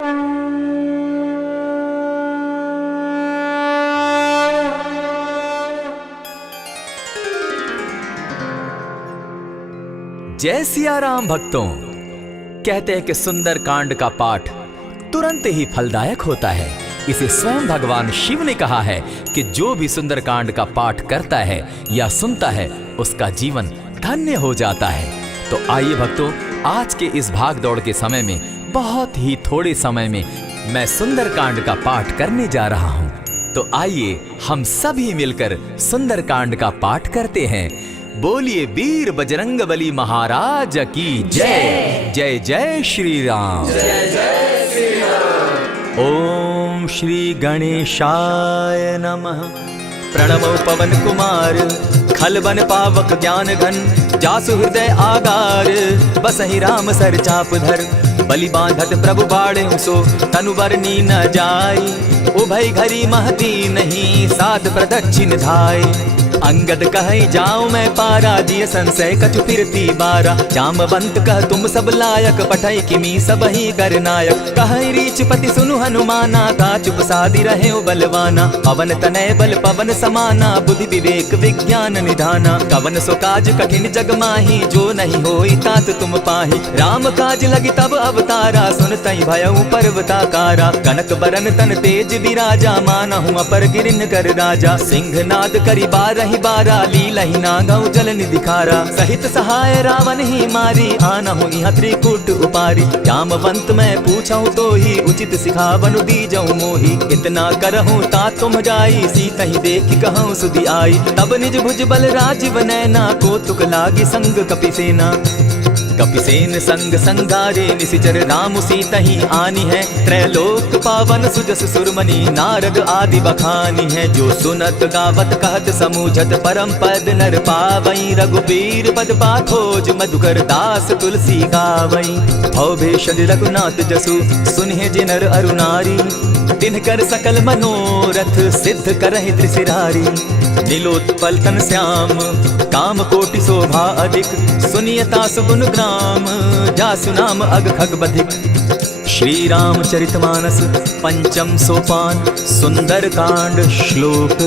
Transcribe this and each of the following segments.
जय सिया राम भक्तों। कहते हैं कि सुंदर कांड का पाठ तुरंत ही फलदायक होता है। इसे स्वयं भगवान शिव ने कहा है कि जो भी सुंदर कांड का पाठ करता है या सुनता है उसका जीवन धन्य हो जाता है। तो आइए भक्तों, आज के इस भाग दौड़ के समय में बहुत ही थोड़े समय में मैं सुंदर कांड का पाठ करने जा रहा हूँ। तो आइए हम सभी मिलकर सुंदर कांड का पाठ करते हैं। बोलिए वीर बजरंगबली महाराज की जय। जय जय श्री राम। जय जय श्री राम। ओम श्री गणेशाय नमः। प्रणमो पवन कुमार खलबन पावक ज्ञान घन जासु हृदय आगार बसहि राम सर चाप धर बलि बांधत प्रभु बाढ़े सो तनु बरनी न जाई उभय घरी महती नहीं साध प्रदक्षिण धाय अंगद कहे जाऊं मैं पारा जिय संशय कछु फिरती बारा जामवंत कह तुम सब लायक पठई किमी सब ही कर नायक कहे रीच पति सुनु हनुमाना का चुप सादी रहे बलवाना पवन तनय बल पवन समाना बुद्धि विवेक विज्ञान निधाना कवन सो काज कठिन जग माही जो नहीं होई तात तुम पाही राम काज लगी तब अवतारा सुन तई भयउ पर्वताकारा कनक बरन तन तेज विराजा मानहु अपर गिरिन कर राजा सिंह नाद करी बारहि बारा लीलहि नागौ जल निधिखारा सहित सहाय रावण ही मारी आनहु इहाँ त्रिकूट उपारी जामवंत मैं पूछऊं तो ही उचित सिखावनु दीजऊं मोही इतना करहूं ता तुम जाई सीतहि देखि कहूं सुधि आई तब निज भुज बल राजीव नैना को तुक लागी संग कपिसेना कपिसेन संग संगारे निसिचर राम सीतहि आनी है त्रैलोक पावन सुजस सुरमणि नारद आदि बखानी है जो सुनत गावत कहत समूझत परम पद नर पावई रघुबीर पद पाखोज मधुकर दास तुलसी गावई भव भेषज रघुनाथ जसु सुनिहे जिनर अरुनारी तिनकर सकल मनोरथ सिद्ध करहि त्रिशिरारी नीलोत्पल तन श्याम काम कोटि शोभा अधिक सुनियता सुगुण ग्राम जासु नाम अग खग बधिक। श्री रामचरितमानस पंचम सोपान सुंदर कांड श्लोक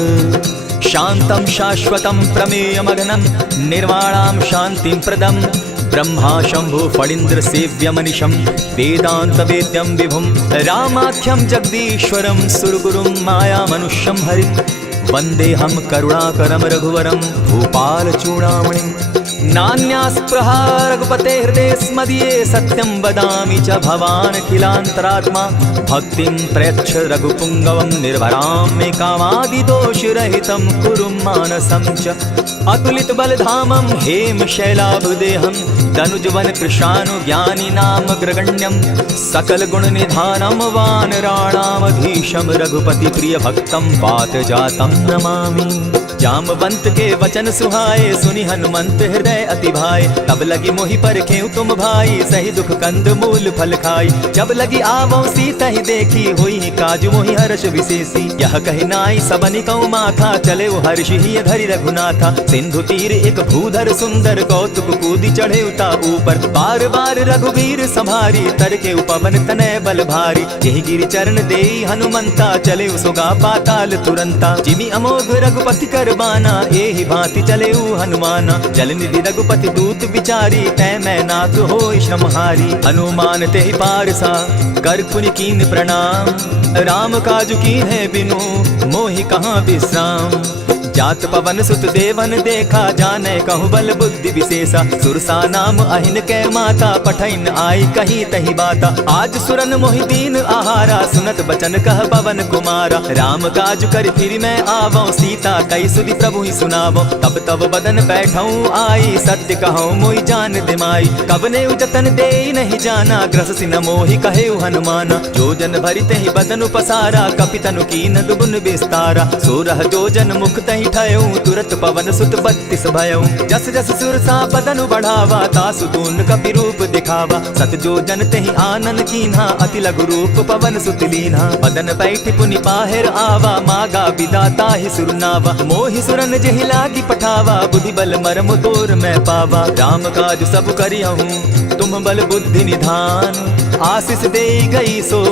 शांतम शाश्वतम प्रमेयमगनम निर्वाणाम शांतिम प्रदम ब्रह्मा शंभु फणीन्द्र सेव्यमनिशं वेदांत वेद्यं विभुं रामाख्यं जगदीश्वरं सुरगुरुं माया मनुष्यं हरिं वंदे हम करुणाकरं रघुवरं भूपाल चूड़ामणिं नान्यास्पृहा रघुपते हृदये स्मदीये सत्यं वदामि च भवान् अखिलान्तरात्मा भक्तिं प्रयच्छ रघुपुङ्गवं निर्भरां मे कामादिदोषरहितं कुरु मानसं च अतुलित बलधामं हेम शैलाभदेहं तनुजवन कृशानु ज्ञानी नाम ग्रगण्यं सकल गुण निधानं वानराणामधीशं रघुपति प्रिय भक्तं वात जातं नमामि। जामवंत के वचन सुहाए सुनि हनुमंत हृदय अति भाए तब लगी मोहि परखेउ तुम भाई सही दुख कंद मूल फल खाई जब लगी आवो सीता ही देखी हुई काज मोहि हर्ष विशेषी यह कहि नाई सबनि कौ माथा चले हर्ष ही धरि रघुनाथा सिंधु तीर एक भूधर सुंदर कौतुक कूदी चढ़े उता ऊपर बार बार रघुवीर संभारी तर के उपवन तनय बल भारी यही गिरि चरण देई हनुमंता चले सुगा पाताल तुरंता जिमि अमोघ रघुपति कर बाना एहि भांति चले हनुमाना जल निधि रघुपति दूत बिचारी तै मैं नाथ होय श्रमहारी हनुमान ते पारसा कर पुनि कीन प्रणाम राम काज की है बिनु मोहि कहाँ विश्राम जात पवन सुत देवन देखा जाने कहु बल बुद्धि विशेषा सुरसा नाम अहिन कै माता पठैन आई कही तही बाता आज सुरन मोहि दीन आहारा सुनत बचन कह पवन कुमारा राम काज कर फिर मैं आवो सीता कई सुधि प्रभु ही सुनावो तब तब बदन बैठऊं आई सत्य कहूं मोहि जान दिमाई कब ने जतन दे नहीं जाना ग्रस सिन मोहि कहे हनुमाना जो जन भरित ही बदन पसारा कपितनु कीन दुगुन विस्तारा सोरह जो जन मुख तही तुरत पवन सुत 32 भयऊ जस जस सुरसा बदनु बढ़ावा तासु दून कपि रूप दिखावा सत जो जन तेहि आनन कीन्हा अति लघु रूप पवन सुत लीन्हा बदन बैठ पुनि पाहिर आवा मागा विदाता ही सुरनावा मोहि सुरन जहि लागी पठावा बुद्धि बल मरम तोर मैं पावा राम काज सब करियहूँ तुम बल बुद्धि निधान आशीष दे गई सो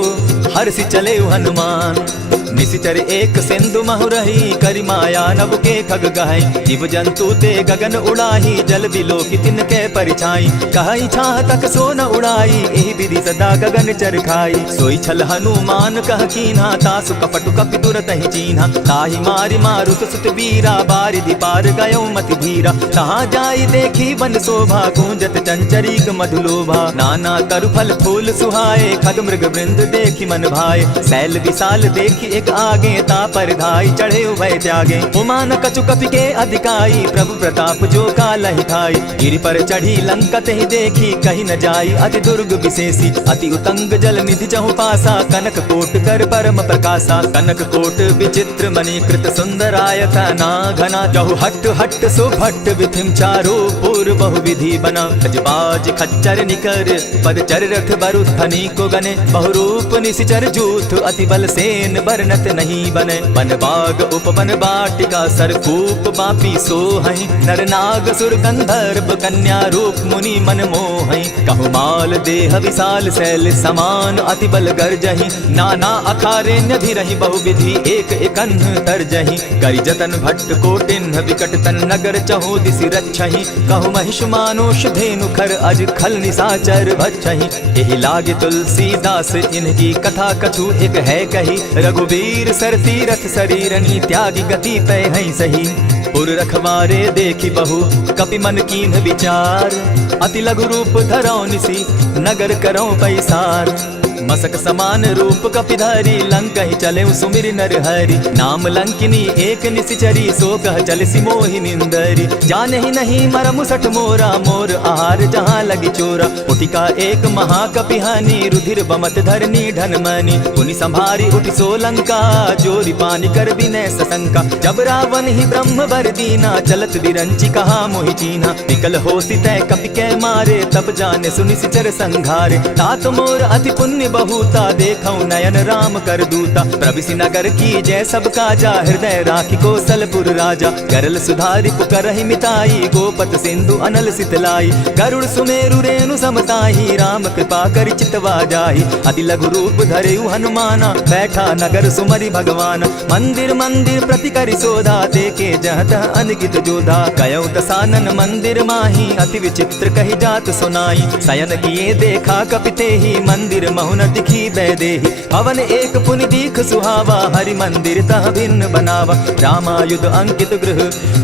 हर्षि चले हनुमान। निशिचर एक सिंधु महु रही, करि माया नभ के खग गहई। जीव जंतु ते गगन उड़ाही, जल बिलोकी तिनके परिछाई। कहई छाह तक सो न उड़ाई, एहि विधि सदा गगन चर खाई। सोई छल हनुमान कह कीन्हा, तासु कपटु कपि तुरत ही चीन्हा। ताहि मारि मारुत सुत वीरा, बारिधि पार गयो मति धीरा। तहाँ जाई देखी वन शोभा, गूंजत चंचरीक मधुलोभा। नाना तरु फल फूल सुहाए, खग मृग वृंद देखी मन भाए। शैल विशाल देखी एक आगे, ता पर धाई चढ़े उभय त्यागे। उमान कछु कपि के अधिकाई, प्रभु प्रताप जो कालहि खाई। गिरि पर चढ़ी लंका तेहि देखी, कहीं न जाई अति दुर्ग विशेषी। अति उतंग जल निधि चहु पासा, कनक कोट कर परम प्रकाशा। कनक कोट विचित्र मणिकृत सुंदरायता ना घना। जहु हट हट सो भट्ट विधिम चारो पूर्व बहु विधि बना। गजबाज खच्चर निकर पद चर रथ बरु धनी को गने। बहुरूप निशिचर जूथ अति बल सेन बरनत नहीं बने। वन बाग उपवन बाटिका सरकूप बापी सोहई। नर नाग सुर गंधर्व कन्या रूप मुनि मन मोहई। कहु माल देह विशाल शैल समान, अति बल गर्जहि। नाना अखारेण्य धीरहि, बहु विधि एक एकन्ह तरजहि। करि जतन भट्ट कोटिन्ह, विकट तन नगर चहु दिसि रक्षहि। कहु महिष मानुष धेनु खर, अज खल निशाचर भक्षहि। एहि लागे तुलसीदास इनकी कथा कछु एक है कही। रघुवीर सर तीरथ शरीरनि, त्यागी गति पै हैं सही। पुर रखवारे देखी बहु कपि मन कीन्ह विचार। अति लघु रूप धरौ निसि, नगर करौ पैसार। मसक समान रूप कपिधारी, लंकहि चले सुमिर नर हरि। नाम लंकिनी एक निशिचरी, सो कह चल सि मोहि निंदरी। जानहि नहीं मरमु सठ मोरा, मोर आहार जहाँ लगी चोरा। उठिका एक महाकपिहानी, रुधिर बमत धरनी ढनमनी। पुनि संभारी उठि सो लंका, जोरी पानी कर विनय सशंका। जब रावण ही ब्रह्म बर दीना, चलत बिरंची कहा मोहि चीन्हा। निकल होसी तय कपि कै मारे, तब जाने सुनिशिचर संघारे। तात मोर अति पुण्य बहुता, देखौ नयन राम कर दूता। प्रविशि नगर की जय सब काजा, हृदय राखी कौशलपुर राजा। गरल सुधारि पुकरहि मिताई, गोपत सिंधु अनल सितलाई। गरुड़ सुमेरु रेणु समताही, राम कृपा करि चितवा जाहि। अति लघु रूप धरेउ हनुमाना, बैठा नगर सुमरि भगवान। मंदिर मंदिर प्रति करि शोधा, देखे जहत अनगित जोधा। कयौ दसानन मंदिर माही, अति विचित्र कहि जात सुनाई। शयन किए देखा कपि तेहि, मंदिर महुन दिखी बैदेही। भवन एक पुनि दीख सुहावा, हरि मंदिर तह भिन्न बनावा। रामायुध अंकित गृह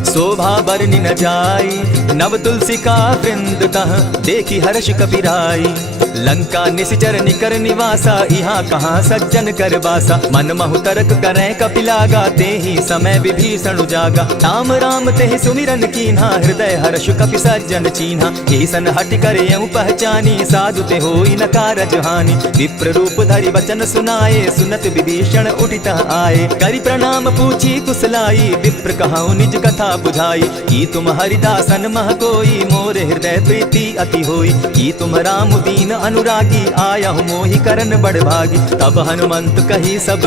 शोभा बरनि न जाई। नव तुलसी का वृंद तह देखी हर्ष कपिराई। लंका निशिचर निकर निवासा, यहाँ कहाँ सज्जन कर बासा। मन महु तरक करें कपिलागा, तेहि समय विभीषण जागा। राम राम तेहि सुमिरन कीन्हा, हृदय हर्ष कपि सज्जन चीन्हा। ईसन हट करे पहचानी, साधु ते होई न कारज हानि। विप्र रूप धरि वचन सुनाए, सुनत विभीषण उठित आए। करि प्रणाम पूछी कुशलाई, विप्र कहौ निज कथा बुझाई। की तुम हरिदासन मह कोई, मोर हृदय प्रीति अति होई। की तुम राम दीन अनुरागी, आयहु मोहि करन बड़ भागी। तब हनुमंत कही सब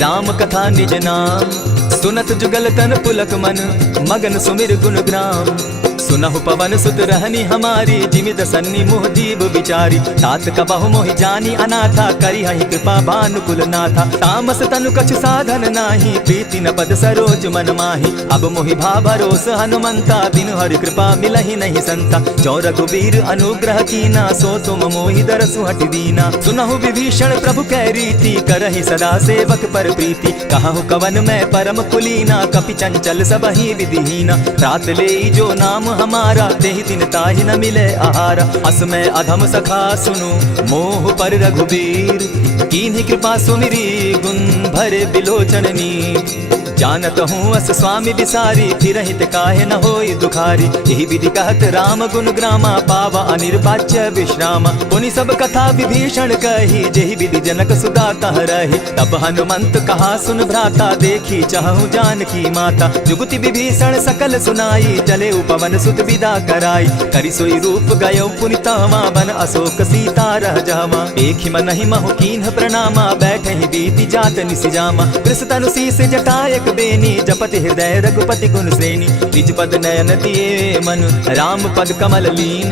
राम कथा निज नाम। सुनत जुगल तन पुलक मन, मगन सुमिर गुण ग्राम। सुनहु पवन सुत रहनी हमारी, जिमित सन्नी मुह दीब विचारी। तात कबहु मोहि जानी अनाथा, करी हहि कृपा भानुकुल नाथा। तामस तनु कछु साधन नाही, प्रीति न पद सरोज मन माही। अब मोहि भा भरोस हनुमंता, बिनु हरि कृपा मिलहि नहीं संता। जो रघुवीर अनुग्रह कीना, सो तुम मोहि दरसु हटि दीना। सुनहु विभीषण प्रभु कै रीति, करहि सदा सेवक पर प्रीति। कहु कवन मैं परम कुलीना, कपि चंचल सबहि विधिहीना। रात लेई जो नाम हमारा, तेहि दिन ताहि न मिले आहारा। अस मैं अधम सखा सुनु, मोह पर रघुवीर। कीन्ही कृपा सुमिरी, गुण भरे बिलोचन नीर। जानत हूँ अस स्वामी बिसारी, फिरहित काहे न होई दुखारी। यही विधि कहत राम गुण ग्रामा, पावा अनिर्वाच्य विश्रामा। पुनि सब कथा विभीषण कही, जेहि विधि जनक सुता कह रही। तब हनुमंत कहा सुन भ्राता, देखी चाहूँ जानकी माता। जुगति विभीषण सकल सुनाई, चले उपवन सुत विदा कराई। करि सोई रूप गयो पुनि तहवा, बन अशोक सीता रह जावा। देखि मनहि महु कीन्ह प्रणामा, बैठे ही बीति जात निसिजामा। कृष तनु शीस जटायक बेनी, जपति हृदय रघुपति गुण श्रेणी। निज पद नयन दिए मन, राम पद कमल लीन।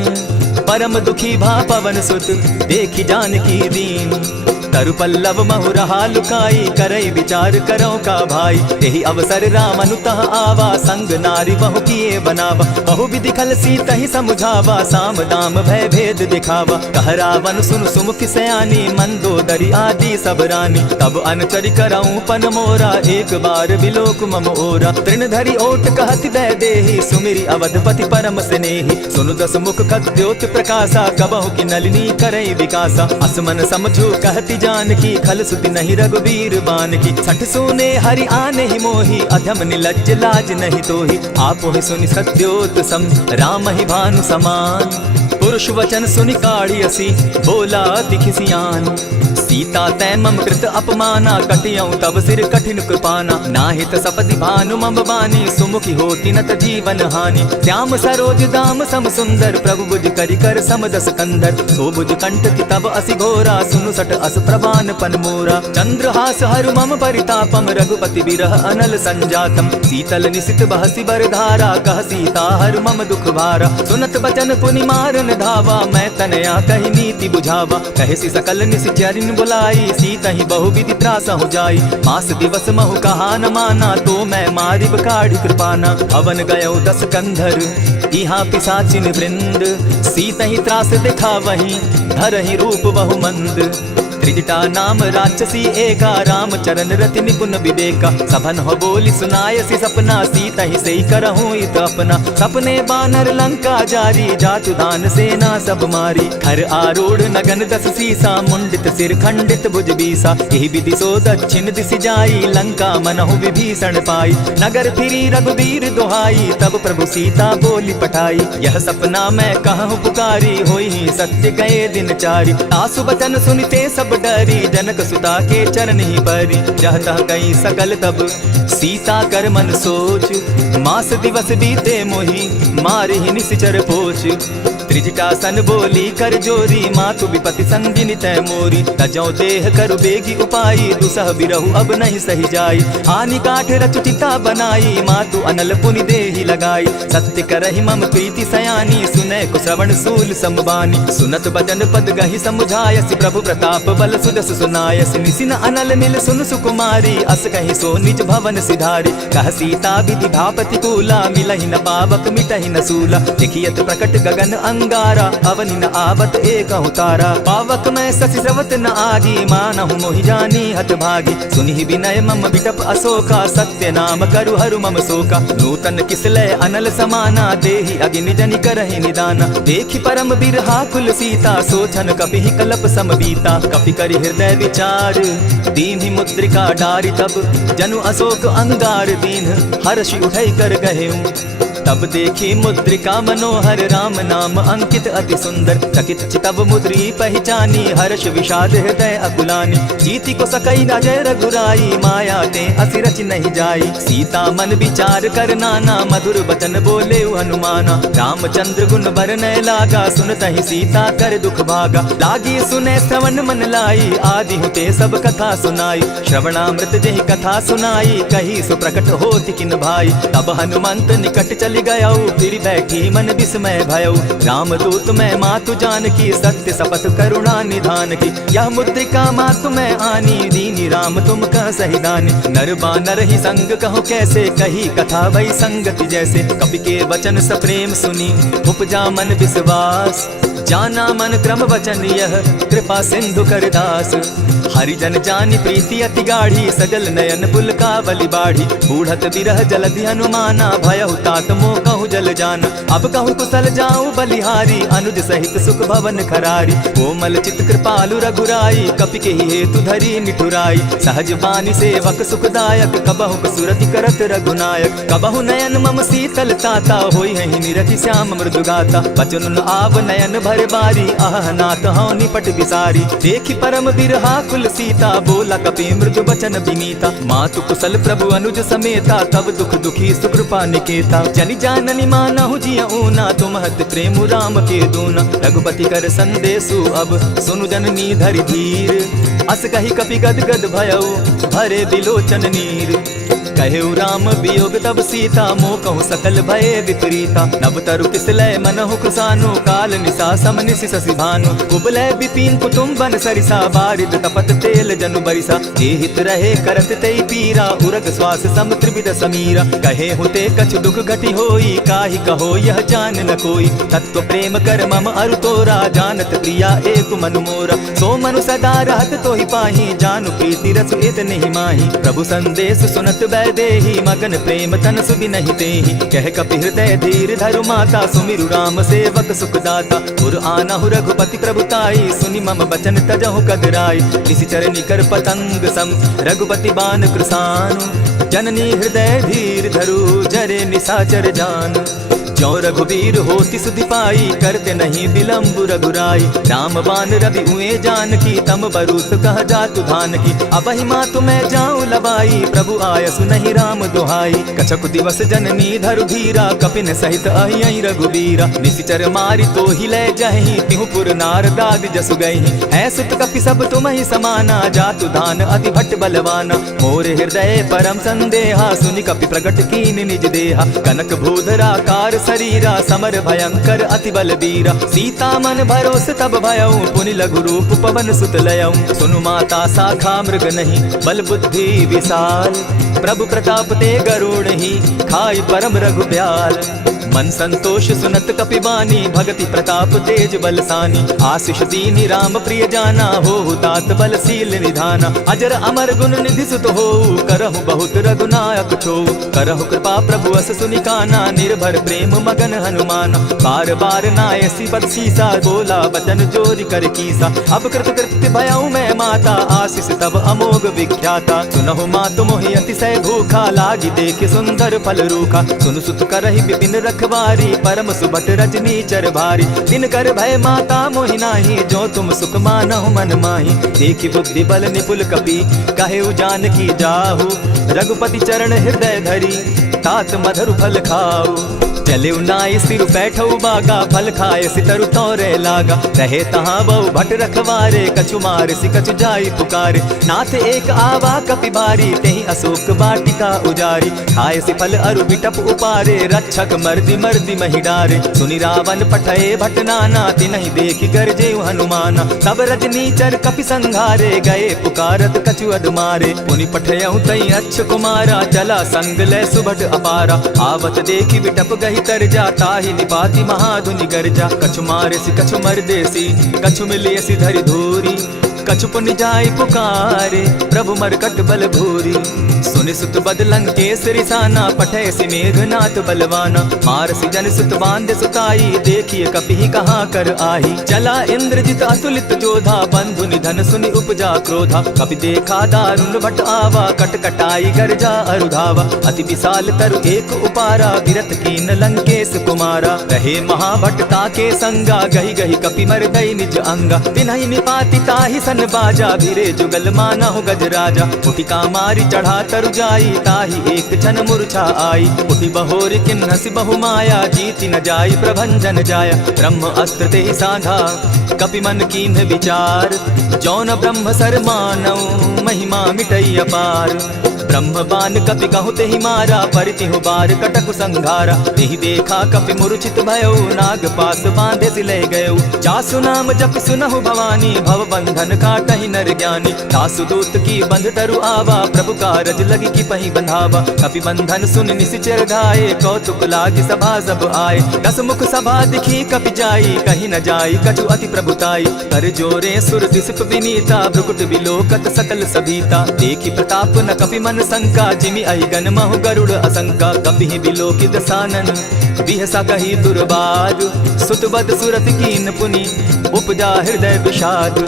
परम दुखी भा पवन सुत देखी जानकी दीन। तरु पल्लव महु रहा लुकाई करई विचार करो का भाई। यही अवसर राम अनुतः आवा संग नारी बहु किए बनावा। बहु विधि खल सीता ही समुझावा साम दाम भय भेद दिखावा। कह रावण सुन सुमुख सयानी मंदोदरी आदि सब रानी। तब अनचरि करऊं पन मोरा एक बार बिलोक मम ओरा। तृण धरि ओट कहत दय देहि सुमिरी अवधपति परम स्नेही। सुनु दस मुख खद्योत प्रकाशा कबहु की नलिनी करई विकासा। असमन समझो कहती जानकी खल सुति नहीं रघुबीर बान की। छठ सोने हरि आने ही मोही अधम निलज्ज लाज नहीं तोही। आप ही सुनि सत्योत सम राम ही भानु समान। पुरुष वचन सुनि काढ़ी असी बोला अति खिसियान। सीता तै मम कृत अपमाना कटियऊं तब सिर कठिन कृपाना। नाहित सपति भानु मम बानी सुमुखी होती नत जीवन हानि। श्याम सरोज दाम सम सुंदर प्रभु बुझ करि कर समदस कंदर। सो बुझ कंठ की तब असि घोरा सुनु सट अस प्रवान पन मोरा। चंद्रहास हरु मम परितापम रघुपति बिरह अनल संजातम। शीतल निशित बहसी बर धारा कह सीता हरु मम दुख भारा। सुनत बचन पुनि मारन धावा मैं तनया कहि नीति बुझावा। कहसी सकल निशिचरिन बुलाई सीता ही बहु विधि त्रास हो जाई। मास दिवस महु कहा न माना तो मैं मारिब काढ़ी कृपाना। हवन गयो 10 कंधर इहाँ पिशाचिन वृंद। सीता ही त्रास दिखा वही धरहि रूप बहु मंद। त्रिजटा नाम राक्षसी एका राम चरण रति निपुण विवेका। सभन हो बोली सुनायसी सपना सीता ही सही करहूं इत अपना। सपने बानर लंका जारी जातु दान सेना सब मारी। खर आरूढ़ नगन 10 सीसा मुंडित सिर खंडित भुज बीसा। यही विधि सो दक्षिण दिशि जाई लंका मनहु विभीषण पाई। नगर फिरी रघुबीर दुहाई तब प्रभु सीता बोली पठाई। यह सपना मैं कहूँ पुकारी होई ही सत्य गए दिन चारी। आसु बचन सुनिते सब डरी जनक सुता के चरण ही परी। जहता कई सकल तब सीता कर मन सोच। मास दिवस बीते मोही मारे ही निशिचर पोच। त्रिजटासन बोली कर जोरी मातु विपति संगिनी तय मोरी। तजौ देह करु बेगी उपाई दुसह बिरहु अब नहीं सही जाई। हानि काठ रचुचिता बनाई मातु अनल पुनि देहि लगाई। सत्य करहि मम प्रीति सयानी सुनै कुश्रवण सूल समबानी। सुनत बचन पद गहि समुझायसि प्रभु प्रताप बल सुदस सुनायसि। निसिन अनल मिल सुन सुकुमारी अस कहि सो निज भवन सिधारी। कह सीता विधि भापति कूला मिलहि न पावक मिटहि न सूला। देखियत प्रकट गगन अंगारा अवनि न आवत एक तारा। पावक मैं शशि स्रवत न आगी मानहु मोहि जानी हत भागी। सुनि विनय मम बिटप अशोका सत्य नाम करु हरु मम शोका। नूतन किसलय अनल समाना देहि अग्नि जनि करहि निदाना। देखि परम बिरहा कुल सीता सोचन कपि कलप सम बीता। कपि करि हृदय विचार दीन्हि मुद्रिका डारि तब जनु अशोक अंगार दीन हर्षि उठै कर गहेऊ। तब देखी मुद्रिका मनोहर राम नाम अंकित अति सुंदर। चकित चितव मुद्री पहचानी हर्ष विषाद हृदय अकुलानी। जीति को सकई न जय रघुराई माया ते असि रचि नहीं जाई। सीता मन विचार कर नाना मधुर बचन बोले हनुमाना। रामचंद्र गुण बरनय लागा सुनतहि सीता कर दुख भागा। लागी सुने श्रवण मन लाई आदि हुते सब कथा सुनाई। श्रवणामृत जेहि कथा सुनाई कही सो प्रकट होति किन भाई। तब हनुमंत निकट चली गयऊ फिर बैठी मन विस्मय भयऊ। रामदूत मैं मातु जानकी सत्य शपथ करुणा निधान की। यह मुद्रिका मातु मैं आनी दीनी राम तुम कह सही दानी। नर बानर ही संग कहो कैसे कही कथा वही संगति जैसे। कपि के वचन सप्रेम सुनी उपजा मन विश्वास। जाना मन क्रम वचन यह कृपा सिंधु कर दास। हरिजन जानी प्रीति अति गाढ़ी सजल नयन पुलकावली बाढ़ी। बूढ़त बिरह जलधि हनुमाना भयहु तात मोह कहु जल जाना। अब कहु कुशल जाऊं बलिहारी अनुज सहित सुख भवन खरारी। कोमल चित कृपालु रघुराई कपि के हेतु धरी निठुराई। सहज बानी सेवक सुखदायक कबहु कसुरति करत रघुनायक। कबहु नयन मम शीतल ताता होई है निरति श्याम मृदु गाता। बचन आव नयन भर बारी आह नाथ हौ निपट विसारी। देखी परम बिरहा कुल सीता बोला कपि मृदु बचन विनीता। मातु कुशल प्रभु अनुज समेता तब दुख दुखी सुकृपा निकेता। जनि जाननि मानहु जिय ऊना तुम हत प्रेम राम के दूना। रघुपति कर संदेशु अब सुनु जननी धरि धीर। अस कहि कपि गद गद भयऊ भरे बिलोचन नीर। कहे राम वियोग तब सीता मोह कहूँ सकल भय विपरीता। नव तरु किसलय मनहु कुसानु काल निशा सम निशि शशि भानु। कुबलय विपिन कुटुम्बन सरिसा बारिद तपत तेल जनु बरिसा। जे हित रहे करत तेई पीरा उरग श्वास सम त्रिविध समीरा। कहे हुते कछु दुख घटी होई काहि कहो यह जान न कोई। तत्व प्रेम कर मम अरु तोरा जानत प्रिया एक मनु मोरा। सो मनु सदा रहत तोहि पाहि जानु प्रीति रसु इत नहीं माही। प्रभु संदेश सुनत वैदेही मगन प्रेम तन सुबि नहीं तेहि। कह कपि हृदय धीर धरु माता सुमिरु राम सेवक सुख दाता। पुर आनहु रघुपति प्रभुताई सुनि मम बचन तजहु कदराई। निशिचर निकर पतंग सम रघुपति बान कृसानु। जननी हृदय धीर धरु जरे निशाचर जान। जो रघुवीर होति सुधि पाई करते नहीं विलम्ब रघुराई। राम बान रवि हुए जानकी तम बरूत कह जातु धान की। अबहि मातु मैं जाऊं लबाई प्रभु आयसु नहीं राम दुहाई। कछक दिवस जननी धरु धीरा कपिन सहित अहि रघुबीरा। निशिचर मारि तो ही ले जहि तिहु पुर नारदाद जसु गहि। है सुत कपि सब तुम ही समाना जातु धान अति भट्ट बलवाना। मोर हृदय परम संदेहा सुनि कपि प्रगट कीन निज देहा। कनक भूधरा कार शरीरा समर भयंकर अति बलबीरा। सीता मन भरोस तब भयऊ पुनि लघु रूप पवन सुत लयऊ। सुनु माता शाखा मृग नहीं बल बुद्धि विशाल। प्रभु प्रताप ते गरुड़ ही खाई परम रघुब्याल। मन संतोष सुनत कपिबानी भगति प्रताप तेज बलसानी। आशीष दीनी राम प्रिय जाना हो तात बलशील निधाना। अजर अमर गुण निधि सुत हो करहु बहुत रघुनायक छो। करहु कृपा प्रभु अस सुनिकाना निर्भर प्रेम मगन हनुमान। बार बार नायसी बदसीसा बोला बचन जोरि कर कीसा। अब कृत कृत्य भयऊ मैं माता आशीष तब अमोघ विख्याता। सुनहु मातु मोहि अतिशय भूखा लागी देख सुंदर फल रूखा। सुन सुत करहि विपिन रखवारी परम सुबट रजनी चर भारी। दिन कर भय माता मोहि नाही जो तुम सुख मानहु मन माही। देखि बुद्धि बल निपुल कपि कहे जानकी जाहु। रघुपति चरण हृदय धरी तात मधुर फल खाऊ। चले नाय सिर बैठऊ बागा फल खाए सितरु तोरे लागा। रहे तहाँ बहु भट रखवारे कछु मार सि कछु जाई पुकारे। नाथ एक आवा कपि भारी तेहि अशोक बाटिका उजारी। खाए सि फल अरु बिटप उपारे रक्षक मर्दि मर्दि महि डारे। सुनि रावण पठये भट नाना तिनहि देखि गरजे हनुमाना। तब रजनी चर कपि संघारे गए पुकारत कछु अदमारे। पुनि पठयऊ तई अच्छ कुमारा चला संग ले सुभट अपारा। आवत देखि बिटप गहि तर जाता ही निपाति महाधुनि गर्जा। कछु मारेसी कछु मर्देसी कछु मिलियसी धरि धूरी। कछु पुनि जाय पुकारे प्रभु मरकट बल भूरी। सुनि सुत बदलंग केसरी साना पठयसी मेघनाथ बलवाना। मारसी जन सुत बांधे सुताई देखिए कपि कहाँ कर आही। चला इंद्रजित अतुलित जोधा बंधु निधन सुनि उपजा क्रोधा। कपि देखा दारुण भट आवा कट कटाई गर्जा अरुधावा। अति विशाल तरु एक उपारा विरत कीन लंकेश कुमारा। रहे महाभट्टा के संगा गही गही कपि मरदई निज अंगा। तिन्हि निपाति ताहि सन बाजा भिरे जुगल माना हो गजराजा। उटिका मारी चढ़ा तरु जाई ताहि एक क्षण मूर्छा आई। उठि बहोर किन्नसि बहु माया जीति न जाई प्रभंजन जाया। ब्रह्म अस्त्र ते साधा कपि मन कीन्ह विचार। जौन ब्रह्म सर मानऊ महिमा मिटई अपार। ब्रह्म बान कपि कहु तेहि मारा परितिहु बार कटकु संघारा। तेहि देखा कपि मूर्छित भयऊ नाग पास बांधे सिले गयऊ। जासु नाम जप सुनहु भवानी भव बंधन काटहि नर ज्ञानी। दासु दूत की बंध तरु आवा प्रभु कारज लगी की पहि बंधावा। कपि बंधन सुन निशिचर धाये कौतुक लागी सभा सब आए। दस मुख सभा दिखी कपि जाई कहीं न जाई कछु अति प्रभुताई। कर जोरे सुर दिसप विनीता भ्रुकुट बिलोकत सकल सभीता। देखी प्रताप न कपि मन संका जिमि अहिगन महु गरुड़ असंका। कपि बिलोकि दसानन बिहसा कही दुर्बाद। सुतबद सुरत कीन पुनि उपजा हृदय विषाद।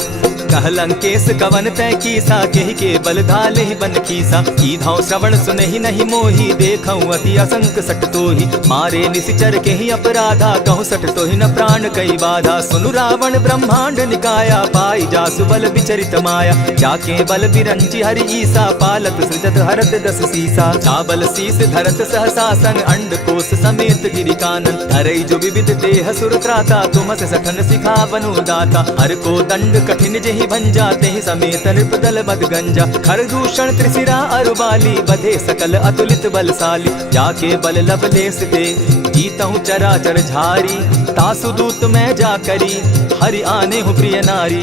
कह लंकेश कवन तय कीसा केहि के बल धाले ही बन कीसा। की धाव श्रवण सुनहि नहीं मोही देखऊं अति असंक सट तोहि। मारे निशिचर केहि अपराधा कहूँ सट तोहि न प्राण कई बाधा। सुनु रावण ब्रह्मांड निकाया पाई जासु बल विचरित माया। जाके बल बिरंची हरि ईसा पालत सृजत हरत दस सीसा। चाबल शीस धरत सहसासन अंड कोश समेत गिरि कानन। धरई जो विविध देह सुर त्राता तुम से सठन सिखा बनु दाता। हर को दंड कठिन जेहि ही भंजा, तेहि समेत नृप दल बद गंजा। खरदूषण त्रिशिरा अरुबाली, बधे सकल अतुलित बलशाली। जाके बल लवलेस ते जीतहु चराचर झारी, तासु दूत मैं जा करी हरि आने हूँ प्रिय नारी।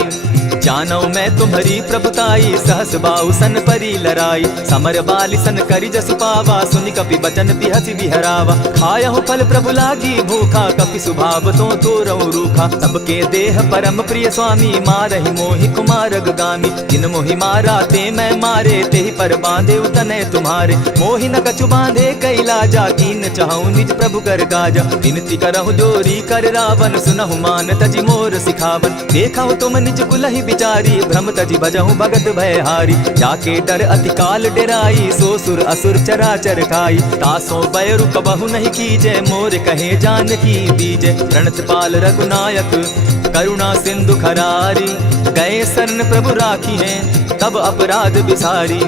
जानऊ मैं तुम्हारी प्रभुताई, सहस बाहु सन परी लराई। समर बाली सन करी जसु पावा, सुनि कपि बचन बिहसि बिहरावा। खायहु फल प्रभु लागी भूखा, कपि स्वभाव तो तोरऊ रूखा। सबके देह परम प्रिय स्वामी, मारहि मोहि कुमारग गामी। जिन मोहि मारा ते मैं मारे, तेहि पर बांधे उतने तुम्हारे। मोहि न कछु बांधे कैलाजा, कीन चाहूं निज प्रभु कर गाजा। विनती करहु जोरी कर रावण, सुनहु मान तजि मोर सिखावन। देखहु तुम निज कुलहि बिचारी, भ्रम तजि भजहु भगत भयहारी। जाके डर अति काल डेराई, सो सुर असुर चराचर खाई। तासो बैरु कबहु नहीं कीजे, मोर कहे जानकी बीजे। प्रणत पाल रघुनायक करुणा सिंधु खरारी, गए शरण प्रभु राखी हैं तब अपराध बिसारी।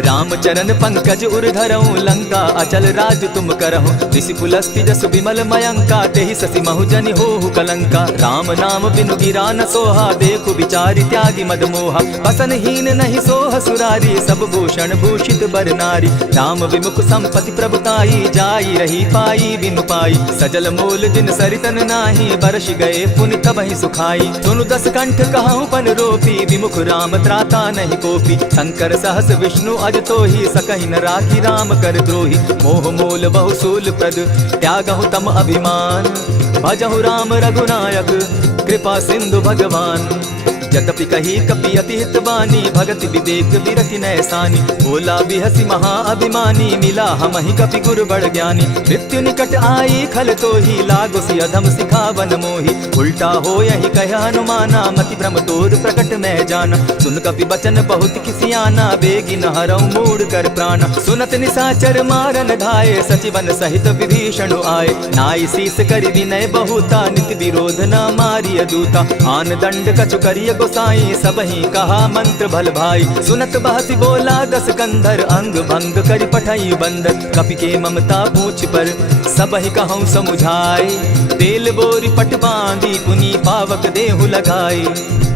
राम चरण पंकज उर धरऊं, लंका अचल राज तुम करहु। ऋषि पुलस्ति जसु विमल मयंका, तेहि ससि महु जनि होहु कलंका। राम नाम बिनु गिरा न सोहा, देखु विचारि त्यागी मद मोहा। बसन हीन नहीं सोह सुरारी, सब भूषण भूषित बर नारी। राम विमुख संपत्ति प्रभुताई, जाई रही पाई बिनु पाई। सजल मोल जिन सरितन नाही, बरस गए पुनि तबहि सुखाई। सुनु दस कंठ कहूँ पन रोपी, विमुख राम त्राता नहीं कोपी। शंकर सहस विष्णु अज तो ही, सकहि न राखी राम कर द्रोही। मोह मोल बहु सूल प्रद, त्यागहु तम अभिमान। भजहु राम रघुनायक, कृपा सिंधु भगवान। जतपि कही कपि अति हितवानी, भगति विवेक विरति नैसानी। बोला बिहसी महा अभिमानी, मिला हमहि कपि गुरु बड़ ज्ञानी। मृत्यु निकट आई खल तो ही, लागो सि अधम सिखावन मोही। उल्टा हो यही कह हनुमाना, मति भ्रम तोर प्रकट मैं जाना। सुन कपि बचन बहुत किसियाना, बेगी न हरऊ मूढ़ कर प्राणा। सुनत निशाचर मारन धाये, सचिवन सहित विभीषण आए। नाई शीस करि विनय बहुता, नित विरोध न मारिय दूता। आन दंड कछु करिय गोसाई, सबहि कहा मंत्र भल भाई। सुनत बहसी बोला दस कंधर, अंग भंग करि पठई बंदर। कपि के ममता पूछ पर, सबहि कहूँ समुझाई। तेल बोरी पट बांधी, पुनि पावक देहु लगाई।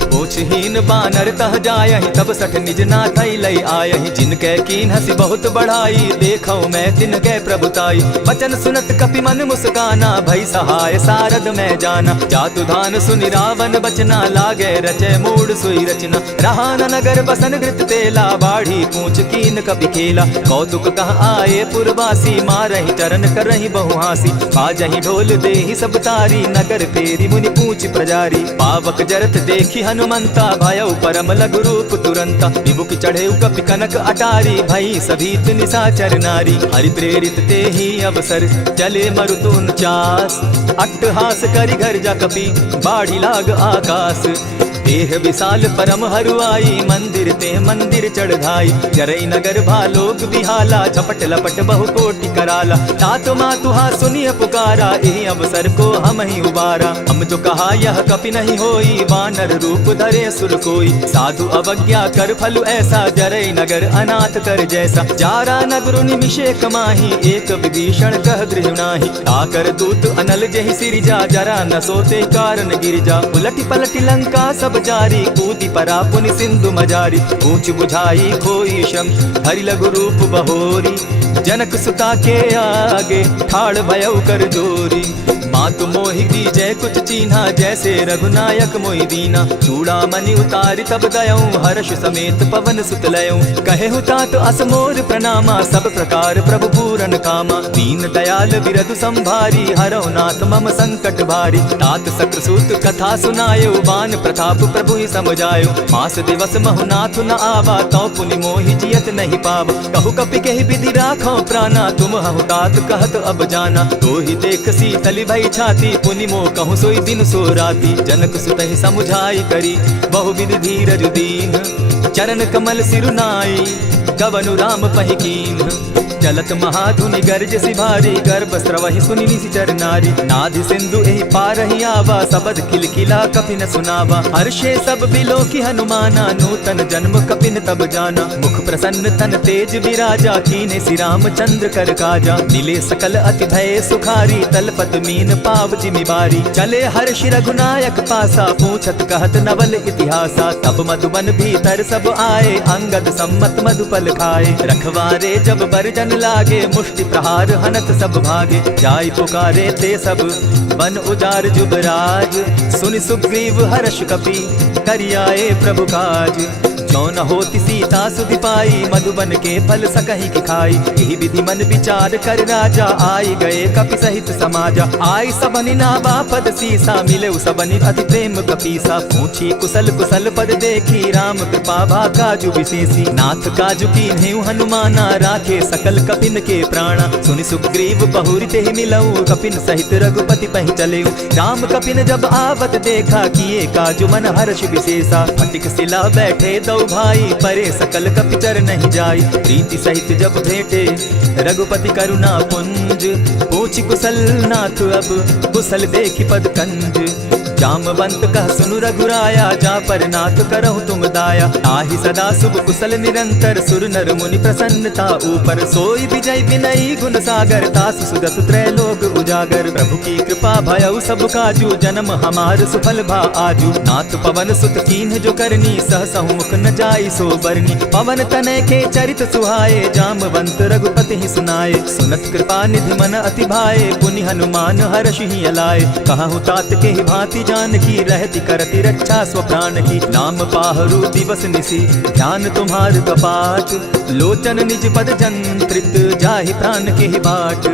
पूछहीन बानर तह जायहि, तब सठ निज नाथै लई आयहि। जिनके कीन हसी बहुत बढ़ाई, देखऊं मैं तिनके प्रभुताई। वचन सुनत कपि मन मुस्काना, भई सहाय सारद मैं जाना। जातु धान सुनि रावण बचना, लागे रचे मूढ़ सोई रचना। रहा न नगर बसन घृत तेला, बाढ़ी पूछ कीन कपि खेला। कौतुक कह आए पुरवासी, मारहि चरण करहि बहु हासी। बाजहि ढोल देहि सब तारी, नगर फेरी मुनि पूछ प्रजारी। पावक जरत देखी हनुमंता, भयउ परम लघु रूप तुरंता। विमुख चढ़े कपि कनक अटारी, भई सभीत निशाचर नारी। हरि प्रेरित ते ही अवसर, चले मरुत 49। अट्टहास करि घर जा कपि, बाढ़ी लाग आकाश। देह विशाल परम हरुआई, मंदिर ते मंदिर चढ़ाई। जरई नगर भालोक बिहाला, झपट लपट बहु कोटि कराला। तातु मातुहा सुनिय पुकारा, एहि अवसर को हम ही उबारा। हम जो कहा यह कपि नहीं होई, वानर रूप धरे सुर कोई। साधु अवज्ञा कर फल ऐसा, जरई नगर अनाथ कर जैसा। जारा नगर निमिषे कमाही, एक विभीषण कह गृह नाही। आकर दूत अनल जहि सिरिजा, जरा न सोते कारण गिरिजा। उलटि पलटि लंका सब जारी, कूदी परा पुनि सिंधु मजारी। ऊंच बुझाई खोई श्रम, हरि लघु रूप बहोरी। जनक सुता के आगे, ठाड़ भयउ कर जोरी। मातु मोहि दीजै कुछ चीन्हा, जैसे रघुनायक मोहि दीना। चूड़ामणि उतारि तब गयऊं, हर्ष समेत पवन सुत लयऊं। कहेहु तात असमोर प्रणामा, सब प्रकार प्रभु पूरन कामा। दीन दयाल बिरधु संभारी, हरौ नाथ मम संकट भारी। तात सक्रसूत कथा सुनायो, बान प्रताप प्रभु ही समझायो। मास दिवस महु नाथ न आवा, तौ पुनि मोहि जियत नहीं पावा। कहु कपि कहि विधि राखो प्राणा, तुम हहु तात कहत अब जाना। तो ही देख शीतलि भई छाती, पुनि मोह कहूँ सोई दिन सो राती। जनक सुतहि समुझाई करी, बहु विधि धीरज दीन। चरण कमल सिरु नाई, कवनु राम पहि कीन। चलत महाधुनि गर्ज सिभारी, गर्भ स्रवहि सुनि निशिचर नारी। नाधि सिंधु एहि पारहि आवा, सबद किलकिला कपिन सुनावा। हर्षे सब बिलोकी हनुमाना, नूतन जन्म कपिन तब जाना। मुख प्रसन्न तन तेज विराजा, कीने श्री रामचंद्र कर काजा। मिले सकल अति भय सुखारी, तलपत मीन पाव जिमि बारी। चले हर्षि रघुनायक पासा, पूछत कहत नवल इतिहासा। तब मधुबन भीतर सब आए, अंगद सम्मत मधुपल खाए। रखवारे जब बरजन लागे, मुष्टि प्रहार हनत सब भागे। जाय पुकारे ते सब बन उजार जुबराज, सुनि सुग्रीव हर्ष कपि करियाए प्रभु काज। जो न होती सीता सुधि पाई, मधुबन के फल सकहि की खाई। यही विधि मन विचार कर राजा, आई गए कपि सहित समाजा। आई सबनि नावा पद सीसा, मिले सबनि अति प्रेम कपीसा। पूछी कुशल कुशल पद देखी, राम कृपा भा काजु विशेषी। नाथ काजु कीन्हेउ हनुमाना, राखे सकल कपिन के प्राणा। सुनि सुग्रीव बहुरि तेहि मिलऊ, कपिन सहित रघुपति पहि चलेऊ। राम कपिन जब आवत देखा, किए काजु मन हर्ष विशेषा। फटिक सिला बैठे दो भाई, परे सकल कपिचर नहीं जाई। प्रीति सहित जब भेटे रघुपति करुणा पुंज, पूछि कुशल नाथ अब कुशल देखि पद कंज। जामवंत कह सुनु रघुराया, जा पर नाथ करहु तुम दाया। आहि सदा शुभ कुशल निरंतर, सुर नर मुनि प्रसन्नता ऊपर। सोई विजय विनयी गुण सागर, तासु सुदसु त्रैलोक उजागर। प्रभु की कृपा भयउ सब काजू, जन्म हमार सुफल भा आजू। नाथ पवन सुत कीन्ह जो करनी, सहसहु मुख न जाई सो बरनी। पवन तनय के चरित सुहाए, जामवंत रघुपति ही सुनाए। सुनत कृपा निधि मन अति भाए, पुनि हनुमान हर्षि ही अलाए। कहु तात के ही भांति जानकी, रहती करती रक्षा स्वप्राण की। नाम पाहरु दिवस निसी, ध्यान तुम्हार कपाट। लोचन निज पद जंत्रित, जाहि प्राण के ही बाट।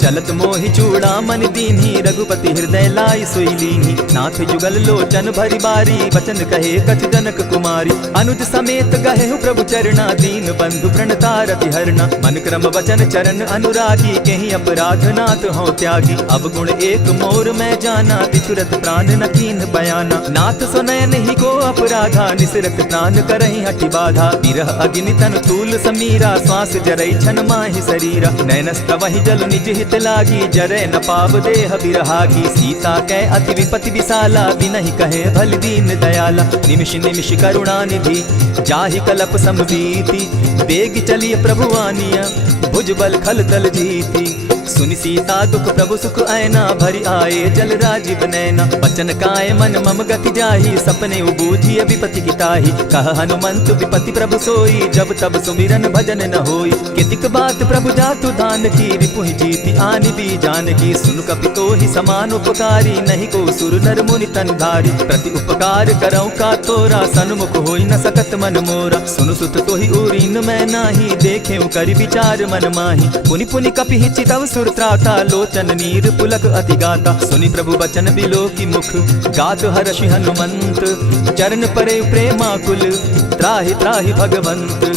चलत मोहि चूड़ामणि दीन्ही, रघुपति हृदय लाई सोई लीन्ही। नाथ जुगल लोचन भरि बारी, वचन कहे कछ जनक कुमारी। अनुज समेत गहेहु प्रभु चरणा, दीन बंधु प्रणतारति हरना। मन क्रम वचन चरण अनुरागी, केहि अपराध नाथ हो त्यागी। अब गुण एक मोर मैं जाना, बिछुरत प्राण न कीन्ह बयाना। नाथ सुनय नहीं को अपराधा, निसरत प्राण करहि हठि बाधा। बिरह अग्नि तन तूल समीरा, श्वास जरई छन माहि शरीरा। नयनस्तवहि जल निज हित लागी, जरै न पाव देह बिरहागी। सीता कै अति विपति विशाला, बिनहि कहे भल दीन दयाला। निमिष निमिष करुणा निधि, जाहि कलप समबीति। बेग चलिए प्रभु आनिया, भुजबल खल तल जीती। सुनि सीता दुख प्रभु सुख ऐना, भरि आए जल राजीव नैना। बचन काय मन मम गति जाहि, सपने बूझिय विपति किताहि। कह हनुमंत विपति प्रभु सोई, जब तब सुमिरन भजन न होई। कितिक बात प्रभु जातु दान की, रिपुहि जीति आनि भी जानकी। सुन कपि तोहि समान उपकारी, नहीं को सुर नर मुनि तन धारी। प्रति उपकार करौ का तोरा, सन्मुख होई न सकत मन मोरा। सुनु सुत तोहि उरीन मैं नाही, देखेउ करि विचार मन माही। पुनि पुनि कपि हिचितव सुर त्राता, लोचन नीर पुलक अति गाता। सुनि प्रभु बचन बिलो की मुख, गात हर्षि हनुमंत। चरण परे प्रेमाकुल, त्राहि त्राहि भगवंत।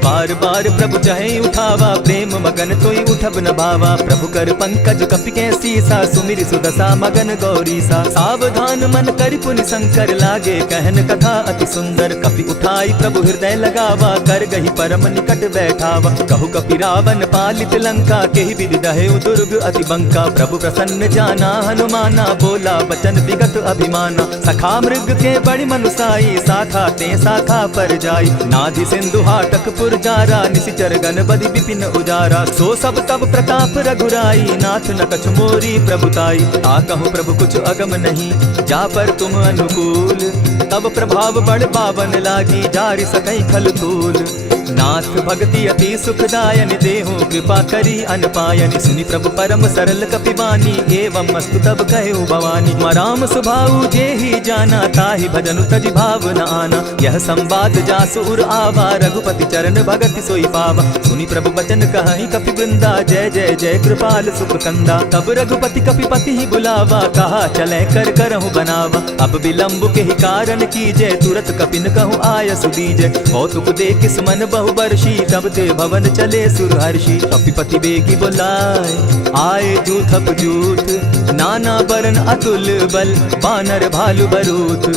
बार बार प्रभु चाहे उठावा, प्रेम मगन तोई उठब न भावा। प्रभु कर पंकज कपि के सीसा, सुमिरि सुदशा मगन गौरीसा। सावधान मन करि पुनि शंकर, लागे कहन कथा अति सुंदर। कपि उठाई प्रभु हृदय लगावा, कर गही परम निकट बैठावा। कहु कपि रावण पालित लंका, केहि विधि दहेउ दुर्ग अति बंका। प्रभु प्रसन्न जाना हनुमाना, बोला बचन विगत अभिमाना। सखा मृग के बड़ि मनुसाई, शाखा ते शाखा पर जाई। नाधि सिंधु हाटक पुर जारा, निशिचर गण बदि विपिन उजारा। सो सब तब प्रताप रघुराई, नाथ न कछु मोरी प्रभुताई। कहूँ प्रभु कुछ अगम नहीं, जा पर तुम अनुकूल। तब प्रभाव बड़ पावन लागी, जारि सकई खल तूल। नाथ भक्ति अति सुखदायनि, देहु कृपा करी अनपायनि। सुनि प्रभु परम सरल कपिवानी, एवं मस्तु तब कहु भवानी। मराम सुभाऊ जेहि जाना, ताहि भजनु तजि भाव न आना। यह संवाद जासु उर आवा, रघुपति चरण भगति सोई पावा। सुनि प्रभु बचन कहहि कपि वृंदा, जय जय जय कृपाल सुख कंदा। तब रघुपति कपिपति ही बुलावा, कहा चले कर करहु बनावा। अब विलंब के ही कारण कीजय, तुरत कपिन कहु आय सुदीजय। कौतुक देख सुमन बहु वर्षी, तब ते भवन चले सुरहर्षि। कपिपति बेगी बोलाए, आए जूथप जूथ। नाना बरन अतुल बल, बानर भालु बरूथ।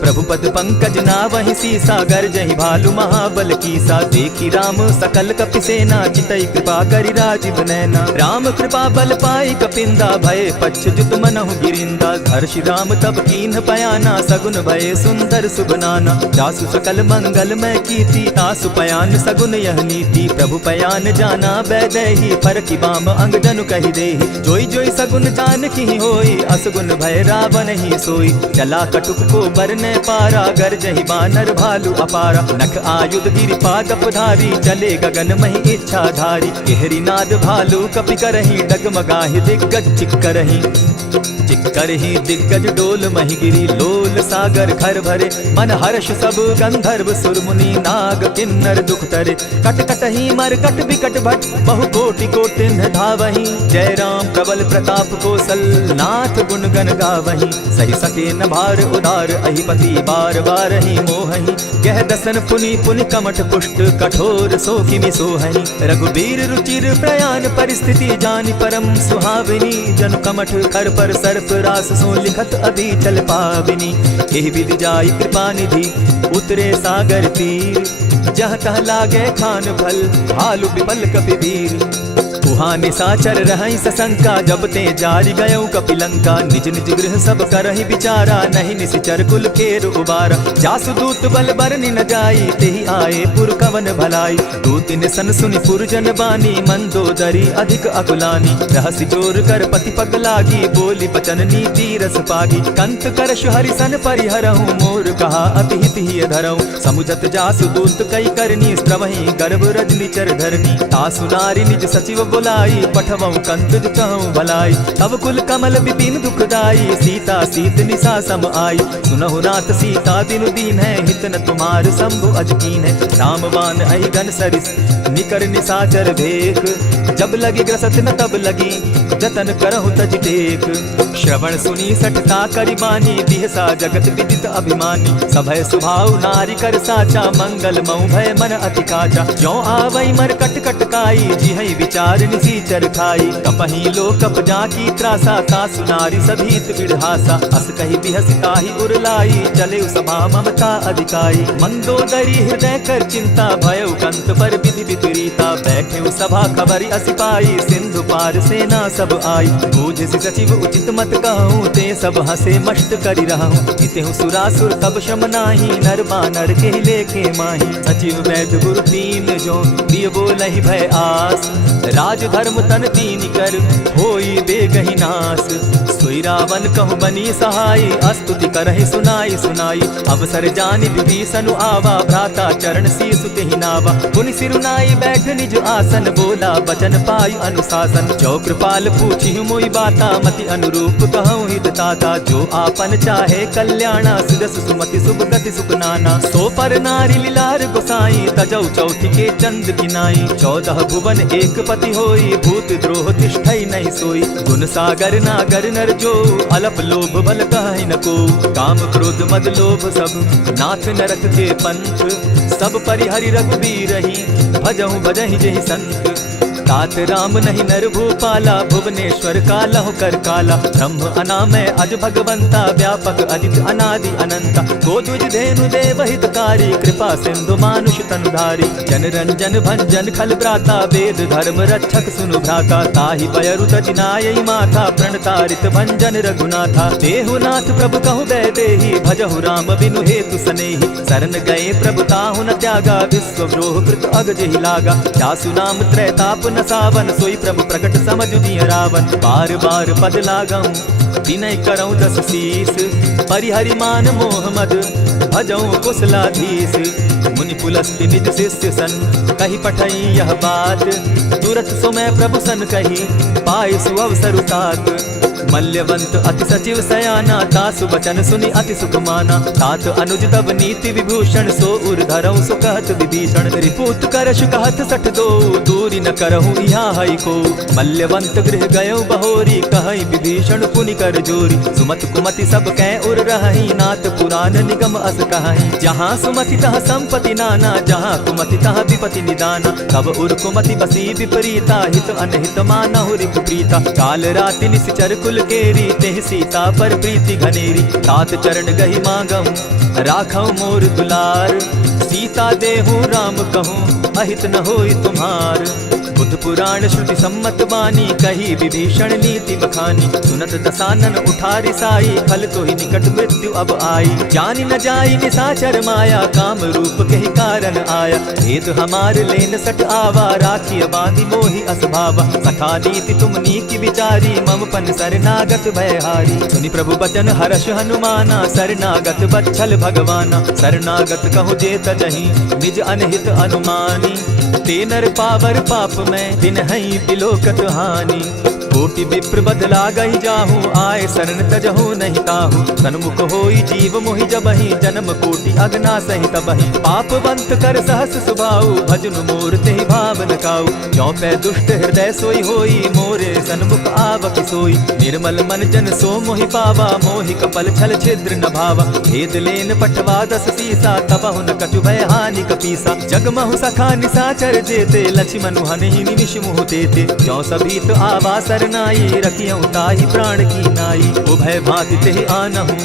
प्रभु पद पंकज नावहि सीसा, गर्जहि भालु महाबल कीसा। देखी राम सकल कपि सेना, चितई कृपा करि राजीव नैना। राम कृपा बल पाई कपिंदा, भय पच्छ जुत मनहु गिरिंदा। हर्षि राम तब कीन्ह पयाना, सगुन भय सुंदर शुभ नाना। जासु सकल मंगल मैं कीर्ति, तासु पयान सगुन यह नीति। प्रभु पयान जाना बैदेही, फरकि बाम अंग जनु कहि देहि। जोई जोई सगुन जान की होई, असगुन भय रावण ही सोई। चला कटुक को बरने पारा, गर्जहि बानर भालु अपारा। नख आयुध गिरि पादप धारी, चले गगन महि इच्छाधारी। केहरी नाद भालु कपि करहि, डगमगाहि दिग्गज चिक्करहि। चिक्करहि दिग्गज डोल महि गिरी, लोल सागर खर भरे। मन हर्ष सब गंधर्व सुर मुनि, नाग किन्नर दुख तरे। कट कटहि मरकट बिकट भट, बहु कोटि कोटिन्ह धावहि। जय राम प्रबल प्रताप कौशल, नाथ गुण गण गावहि। सहि सके न भार उदार, अहिपति बार बार ही मोहहि। गह दसन पुनि पुनि कमठ पुष्ट, कठोर सो किमि सोहहि। रघुबीर रुचिर प्रयाण परिस्थिति, जानि परम सुहाविनी। जनु कमठ खर पर सर्प रास, सो लिखत अभी चल पाविनी। एहि विधि जाई कृपा निधि, उतरे सागर तीर। जह तह लागे खान फल, भालु विपल कपि वीर। उहाँ निशाचर रहै सशंका, जब ते जारि गयौ कपिलंका। निज निज गृह सब करहि विचारा, नहीं निशिचर कुल केर उबारा। जासु दूत बल बरनि न जाई, तेहि आए पुर कवन भलाई। दूतिन सन सुनि पुरजन बानी, मंदोदरी अधिक अकुलानी। रहसि जोर कर पति पग लागी, बोली बचन नीति रस पागी। कंत करश हरि सन परिहरहु, मोर कहा अति हित ही धरहु। समुझत जासु दूत कई करनी, स्त्रवहि गर्भ रजनी चर धरनी। तासु नारी निज सचिव बुलाई, पठवहु कंत कहूँ भलाई। तब कुल कमल विपिन दुखदाई, सीता सीत निशा सम आई। सुनहु नाथ सीता बिनु दीन है, हित न तुम्हार शंभु अजकीन है। रामबान अहि घन सरिस, निकर निशाचर भेख। जब लगी ग्रसत न तब लगी, जतन करहु तज टेक। श्रवण सुनी सठता करि बानी, बिहसा जगत विदित अभिमानी। सभय सुभाव नारी कर साचा, मंगल मऊ भय मन अति काचा। जो आवै मर कट कट काई, जिहै विचार निसीचर खाई। कपहि लो कप जाकी त्रासा, तासु नारी सभीत बिढ़ासा। अस कहि बिहसिता ही उरलाई, चले सभा ममता अधिकाई। मंदोदरी हृदय कर चिंता, भयउ कंत पर विधि विपरीता। बैठे सभा खबर अस पाई, सिंधु पार सेना सब आई। बूझि सचिव उचित मत कहूँ, ते सब हसे मस्त करि रहूँ। इतेहु सुरासुर तब शम नाही, नर बानर के लेके माही। सचिव वैद्य गुरु तीन जो, प्रिय बोलहि भय आस। राज धर्म तन तीन कर, होई बेगहि नास। सोई रावण कहु बनी सहाय, स्तुति करहि सुनाई सुनाई। अवसर जानि विभीषण आवा, भ्राता चरण शीसु तेहि नावा। पुनि सिरुनाई बैठ निज आसन, बोला बचन पाई अनुशासन। जो कृपाल पूछि मोई बाता, मति अनुरूप कहूँ हित ताता। जो आपन चाहे कल्याणा, सुदस सुमति शुभ गति सुख नाना। सो पर नारी लीलार गोसाई, तजौ चौथि के चंद किनाई। 14 भुवन एक पति होई, भूत द्रोह तिष्ठै नहीं सोई। गुण सागर नागर नर जो, अलप लोभ बल कहै न को। काम क्रोध मद लोभ सब, नाथ नरक के पंथ। सब परिहरि रघुबीरहि, भजहु भजहि जेहि संत। तात राम नहीं नर भूपाला, भुवनेश्वर कालहु कर काला। ब्रह्म अनामय अज भगवंता, व्यापक अजित अनादि अनंता। गोद्विज धेनु देव हितकारी, कृपा सिंधु मानुष तनुधारी। जन रंजन भंजन खल भ्राता, वेद धर्म रक्षक सुनु भ्राता। ताहि बयरु तजिनायि माथा, प्रणतारित भंजन रघुनाथा। देहुनाथ प्रभु कहु बैदेही, भजहु राम बिनु हेतु सनेही। शरण गए प्रभु ताहु न त्यागा, विश्व द्रोह कृत अग जेहि लागा। जासु नाम त्रैताप न सावन, सोई प्रभु प्रकट समझ दिय रावण। बार बार पद लागऊं, विनय करऊं 10 शीस। परिहरि मान मोह मद, भजऊं कुशलाधीश। मुनि पुलस्ति निज शिष्य सन, कहि पठई यह बात। तुरत सो मैं प्रभु सन कही, पाए सुअवसर तात। मल्यवंत अति सचिव सयाना, तासु बचन सुनि अति सुख माना। तात अनुज तब नीति विभूषण, सो उर धरऊं सो कहत विभीषण। रिपुत करश कहत सठ दो, दूरी न करहूँ यहाँ हई को। मल्यवंत गृह गयो बहोरी, कहई विभीषण पुनि कर जोरी। सुमत कुमति सब कै उर रहई, नाथ पुराण निगम अस कहई। जहाँ सुमति तह संपति नाना, जहाँ कुमति तह विपति निदाना। तब उर कुमति बसी विपरीता, हित अनहित मानहु रिपु प्रीता। काल राति निशिचर कुल कुल केरी, तेह सीता पर प्रीति घनेरी। तात चरण गही मांगम, राखौ मोर दुलार। सीता देहु राम कहूँ, अहित न होई तुम्हार। बुद्ध पुराण श्रुति सम्मत बानी, कही विभीषण नीति बखानी। सुनत दसानन उठारी साई, फल तो ही निकट मृत्यु अब आई। जानी न जाई निशाचर माया, काम रूप के ही कारण आया। भेद हमार लेन सट आवा, राखी बांधी मोहि असभावा। सखा नीति तुम नीति विचारी, मम पन शरणागत भयहारी। सुनि प्रभु बचन हर्ष हनुमाना, शरणागत बच्छल भगवाना। शरणागत कहु जे तजहि, निज अनहित अनुमानी। ते नर पावर पाप में, दिन हई बिलोकत हानि। कोटि विप्र बदला गही जाहू, आए शरण तजहू नहीं ताहू। सन्मुख होई जीव मोहि जबहि, जन्म कोटि अगना सही तबहि। पापवंत कर सहस सुभाऊ, भजनु मोर तेहि भाव न काऊ। जो पै दुष्ट हृदय सोई होई, मोरे सन्मुख आवक सोई। निर्मल मन जन सो मोहि पावा, मोहि कपल छल छिद्र न भावा। भेद लेन पटवा दस सीसा, तबहु न कछु भय हानि कपीसा। जगमहु सखा निशाचर जेते, लक्ष्मण हनहि निमिष मुह तेते। जो सभीत आवा सरनाई, रखियौ ताहि प्राण की नाई। उभय भांति तेहि आनहु,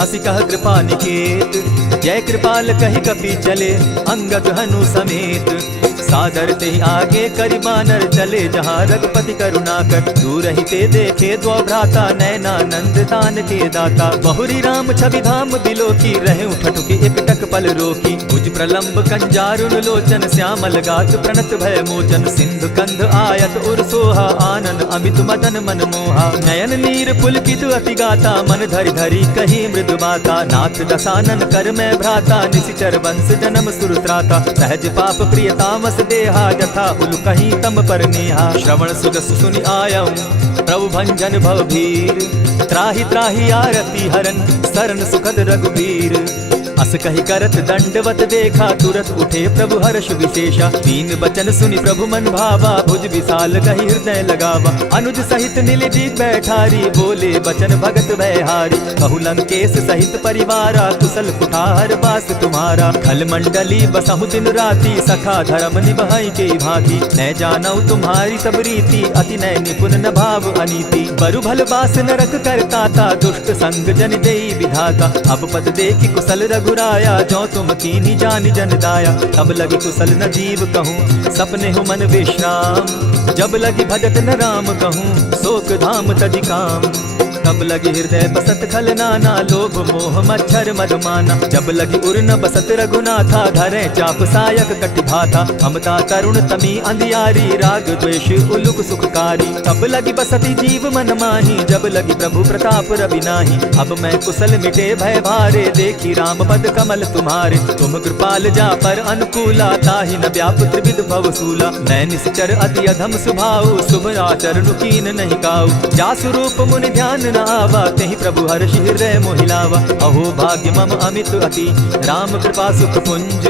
हसी कह कृपा निकेत। जय कृपाल कहि कपि चले, अंगद हनु समेत। सादर ते आगे करि बानर, चले जहाँ रघुपति करुणा कर। दूर ही ते देखे दो भ्राता, नैनानंद दान के दाता। बहुरी राम छवि धाम बिलोकी, रहे ठठुके एक टक पल रोकी। भुज प्रलंब कंजारुन लोचन, श्यामल गात प्रणत भय मोचन। सिंधु कंध आयत उर सोहा, आनन अमित मदन मन मोहा। नयन नीर पुलकित अति गाता, मन धरि धरि कही मृदु बाता। नाथ दसानन कर मैं भ्राता, निशिचर वंश जन्म सुरत्राता। सहज पाप प्रिय तामस देहा, जथा उल कहीं तम पर नेहा। श्रवण सुजस सुनि आयऊ, प्रभु भंजन भवभीर। त्राहि त्राहि आरती हरन, शरण सुखद रघुवीर। अस कही करत दंडवत देखा, तुरत उठे प्रभु हर्ष विशेषा। तीन बचन सुनि प्रभु मन भावा, भुज विशाल कही हृदय लगावा। अनुज सहित नीलि बैठारी, बोले बचन भगत भयहारी। कहु लंकेश सहित परिवारा, कुशल कुठार बास तुम्हारा। खल मंडली बसहु दिन राती, सखा धर्म निभाई के भांति। न जानऊ तुम्हारी सब रीति, अति नय निपुण न भाव अनीति। बरु भल बास नरक करताता, दुष्ट संग जन देई विधाता। अब पद देखि कुशल रघुराया, जो तुम कीनी जानि जन दाया। तब लगी कुशल न जीव कहूँ, सपने हो मन विश्राम। जब लगी भजत न राम कहूँ, शोक धाम तजि काम। तब लगी हृदय बसत खल नाना, लोभ मोह मच्छर मदमाना। जब लगी उर न बसत रघुनाथा, धरे चाप सायक कटि भाथा। ममता तरुण तमी अंधियारी, राग द्वेष उलुक सुखकारी। तब लगी बसती जीव मन माही, जब लगी प्रभु प्रताप रवि नाही। अब मैं कुशल मिटे भय भारे, देखी राम पद कमल तुम्हारे। तुम कृपाल जा पर अनुकूला, ताहि न व्याप त्रिविध भवसूला। मैं निश्चर अति अधम स्वभाव, शुभ आचरण कीन नहीं काऊ। जासु रूप मुनि ध्यान न आवा, तेहि प्रभु हर्ष हृदय मोहिलावा। अहो भाग्य मम अमित अति, राम कृपा सुख पुंज।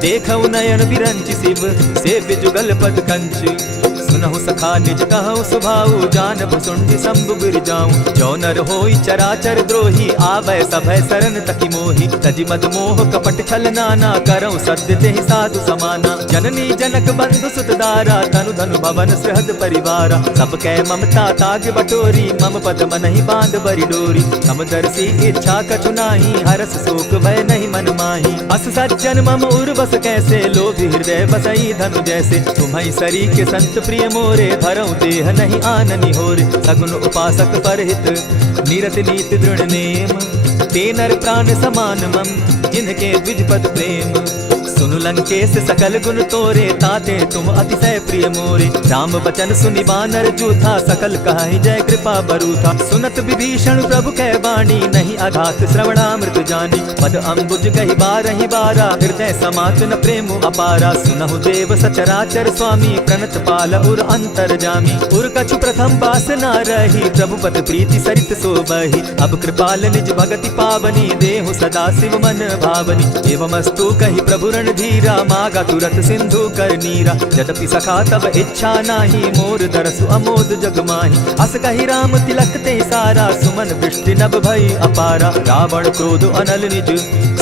देखऊ नयन बिरंच शिव, सेव्य जुगल पद कंच। सुनहु सखा निज कहु सुभाऊ, जान भुसुंडि शंभु गिर जाऊं। जो नर होई चराचर द्रोही, आवे सभय शरण तकी मोहि। तजि मद मोह कपट छल नाना, करऊं सत्य तेहि साधु समाना। जननी जनक बंधु सुत दारा, तनु धनु भवन सहद परिवारा। सब कै ममता ताग बटोरी, मम पद मनहि बांध बरि डोरी। समदर्शी इच्छा कछु नाही, हरस शोक भय नहीं मन माही। अस सज्जन मम उर्वस कैसे, लोभी हृदय बसई धनु जैसे। तुम्हि सरी के संत प्रिय मोरे, धरऊं देह नहीं आननि होरे। सगुन उपासक परहित, निरत नीति दृढ़ नेम। ते नर प्राण समान मम, जिनके द्विजपद प्रेम। सुनु लंकेश सकल गुण तोरे, ताते तुम अतिशय प्रिय मोरे। राम बचन सुनि बानर जूथा, सकल कहाहि जय कृपा बरूथा। सुनत विभीषण प्रभु कै बाणी, नहीं अघात श्रवणामृत जानी। पद अम्बुज कहि बारहि बारा, हृदय समात न प्रेम अपारा। सुनहु देव सचराचर स्वामी, प्रणत पाल उर अंतर जामी। उर कछु प्रथम बास न रही, प्रभु पद प्रीति सरित सोबहि। अब कृपाल निज भगति पावनी, देहु सदा शिव मन भावनी। एवमस्तु कहि प्रभु धीरा, मागा तुरत सिंधु कर नीरा। यद्यपि सखा तब इच्छा नाही, मोर दरसु अमोद जग माही। अस कहि राम तिलक ते सारा, सुमन वृष्टि नभ भई अपारा। रावण क्रोध अनल निज,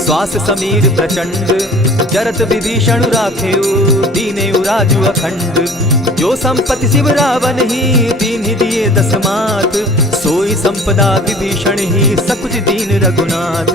श्वास समीर प्रचंड। जरत विभीषण राखेउ, दीनेउ राजु अखंड। जो संपत्ति शिव रावण ही, दीन्हि दिए दस मात। सोई होई संपदा विभीषण ही सकुच दीन रघुनाथ।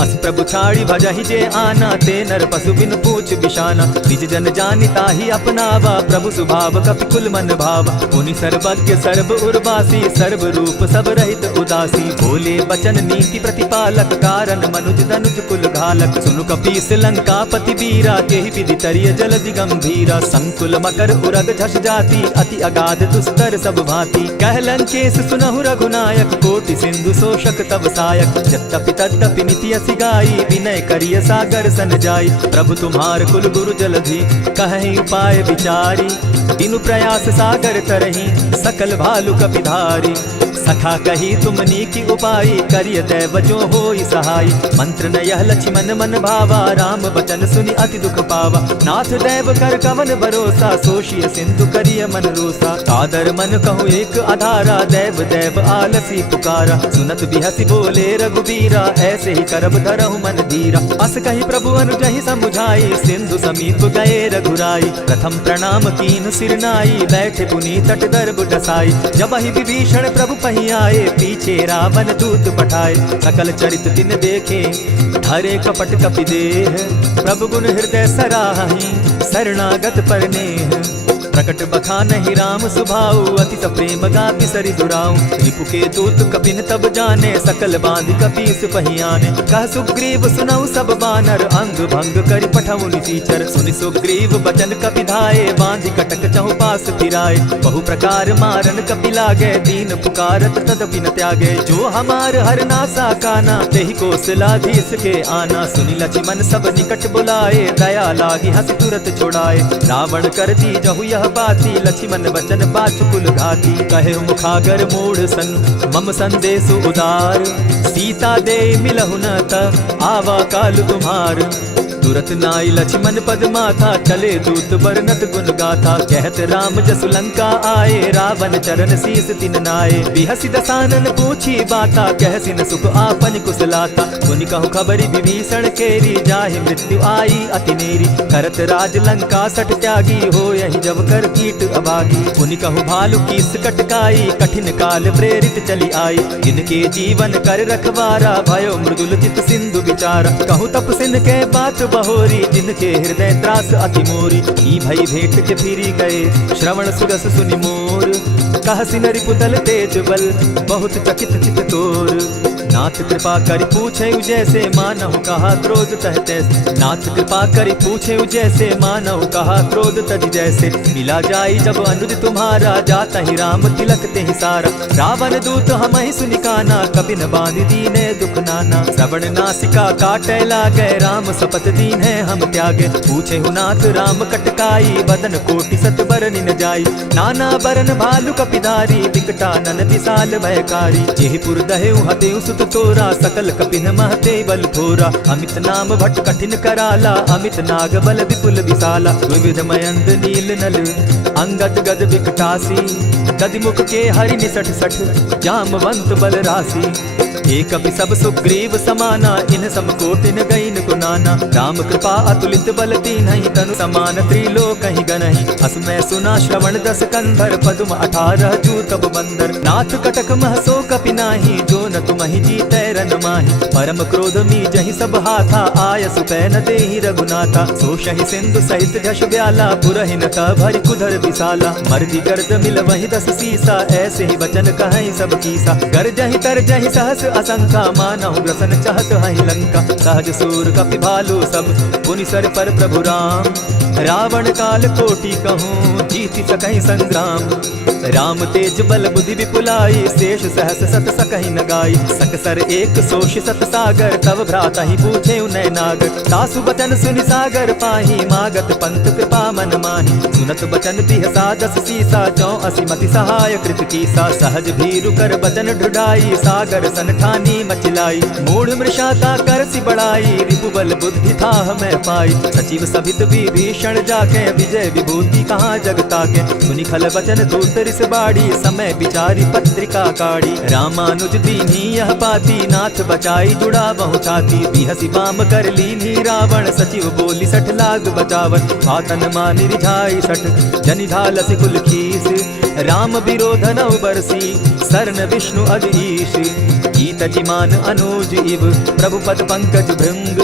अस प्रभु छाड़ी भजहि जे आना, ते नर पशु बिन पूछ बिशाना। निज जन जानिता ही अपनावा, प्रभु स्वभाव कपि कुल मन भावा। मुनि सर्वज्ञ सर्व उर्वासी, सर्व रूप सब रहित उदासी। बोले बचन नीति प्रतिपालक, कारण मनुज धनुज कुल घालक। सुनु कपीस लंकापति वीरा, केहि विधि तरिय जलधि गंभीरा। संकुल मकर उरग झष जाति, अति अगाध दुस्तर सब भांति। कह लंकेश सुनहु रघुनायक, कोटि सिंधु शोषक तब सायक। यद्यपि तद्यपि निति असि गाई, विनय करिय सागर सन जाई। प्रभु तुम्हार कुल गुरु जलधि, कहि उपाय विचारी। तीनु प्रयास सागर तरही, सकल भालु कपिधारी। सखा कही तुमनी की उपाय, करिय दैव जो होई सहाय। मंत्र न यह लक्ष्मण मन भावा, राम बचन सुनि अति दुख पावा। नाथ दैव कर कवन भरोसा, सोशिय सिंधु करिय मन रोसा। सादर मन कहूँ एक आधारा, दैव दैव आलसी पुकारा। सुनत बिहसी बोले रघुबीरा, ऐसे ही करब धरहु मन धीरा। अस कही प्रभु अनुजहि समुझाई, सिंधु समीप गए रघुराई। प्रथम प्रणाम कीन सिर नाई, बैठे पुनि तट दर्भ डसाई। जब ही विभीषण प्रभु पही आए, पीछे रावण दूत पठाए। सकल चरित तिन देखे, धरे कपट कपि देह। प्रभु गुण हृदय सराहि, शरणागत पर नेह। प्रकट बखानहि राम सुभाऊ, अति प्रेम गाति सरि दुराऊ। रिपु के दूत कपिन तब जाने, सकल बांधि कपीस पहियाने। कह सुग्रीव सुनऊ सब बानर, अंग भंग करि पठऊ निसीचर। सुनि सुग्रीव बचन कपि धाये, बांधि कटक चहु पास फिराए। बहु प्रकार मारन कपि लागे, दीन पुकारत तदपि न त्यागे। जो हमार हर नासा काना, तेहि कौशलाधीश के आना। सुनि लक्ष्मण सब निकट बुलाए, दया लागी हंसी तुरत छोड़ाए। रावण कर दी जहु यह बाती, लक्ष्मण वचन बाचुकुल घाती। कहे मुखागर मूढ़ सन, मम संदेश उदार। सीता दे मिलहु न त, आवा काल तुम्हार। तुरत नाई लक्ष्मण पद माथा, चले दूत बरनत गुण गाथा। कहत राम जसु लंका आए, रावण चरण शीस तिन नाये। बिहसि दसानन पूछी बाता, कहसि न सुख आपन कुशलाता। सुनि कहु खबरि विभीषण केरी, जाहि मृत्यु आई अति नेरी। करत राज लंका सठ त्यागी, हो यही जब कर कीट अभागी। पुनि कहु भालु कीस कटकाई, कठिन काल प्रेरित चली आई। जिनके जीवन कर रखवारा, भयो मृदुल चित सिंधु विचारा। कहु तप सिन के बात बहोरी, जिनके हृदय त्रास अति मोरी। ई भई भेंट के फिरी गए, श्रवण सुरस सुनि मोर। कहसि नरि पुतल तेज बल, बहुत चकित चित तोर। नाथ कृपा करि पूछे जैसे, मानहु कहा क्रोध तह तैसे। नाथ कृपा करि पूछे जैसे, मानहु कहा क्रोध तज जैसे। मिला जाई जब अनुज तुम्हारा, जाता ही राम तिलक ते सारा। रावण दूत हमहि सुनि काना, कपि न बांधि दीने दुख नाना। श्रवण नासिका काटे लागे, राम सपत दीन है हम त्यागे। पूछे नाथ राम कटकाई, बदन कोटि सत बरनि न जाई। नाना बरन भालु कपिधारी, विकटानन विशाल भयकारी। जेहिपुर दहेउ हतेउ सुत तोरा, सकल कपिन महते बल थोरा। अमित नाम भट्ट कठिन कराला, अमित नाग बल विपुल विशाला। विविध मयंद नील नल, अंगद गद विकटासी। गदिमुख के हरि निसठ सठ, जामवंत बल राशि। एक कपि सब सुग्रीव समाना, इन सम कोटिन गईन गुनाना। राम कृपा अतुलित बल तीन्हि, तनु समान त्रिलोक ही गनहि। अस मैं सुना श्रवण दस कंधर, पदुम 18 जूतब बंदर। नाथ कटक महसो कपि नाही, जो न तुमहि जीतै रन माहि। परम क्रोध मी जहि सब हाथा, आयसु पै न देहि रघुनाथा। सोषहि सिंधु सहित झष ब्याला, पुरहि न त भरि कुधर विशाला। मर्दि गर्द मिल वहि 10 सीसा, ऐसे ही वचन कहहि सब कीसा। गरजहि तरजहि सहस असंख्या, मानहु ग्रसन चाहत हहि लंका। सहज सूर कपि भालु सब, पुनि सर पर प्रभु राम। रावण काल कोटि कहूँ, जीति सकहि संग्राम। राम तेज बल बुद्धि विपुलाई, शेष सहस सत सकहि न गाई। सकसर एक सोष सत सागर, तब भ्राता ही पूछे उनय नागर। सासु बचन सुनि सागर पाही, मागत पंथ कृपा मन माही। सुनत बचन बिहसा 10 सीसा, जौ असिमति सहाय कृत कीसा। सहज भीरु कर बचन ढुढ़ाई, सागर सन ठानी मचिलाई। मूढ़ मृषाता कर सि बढ़ाई, रिपु बल बुद्धि थाह मैं पाई। सचिव सभित विभीषण जाके, विजय विभूति कहाँ जगता के। सुनि खल बचन दूत रिस बाड़ी, समय विचारी पत्रिका काढ़ी। रामानुज दीन्ही यह पाती, नाथ बचाई जुड़ा बहु छाती। बिहसी बाम कर लीनी रावण, सचिव बोली 60 लाख बचावन। आतन मानि रिझाई 60, जनि ढालसि कुल खीस। राम विरोध नौ बरसी शरण विष्णु अधीश। कीत जिमान अनुज इव प्रभु पद पंकज भृंग।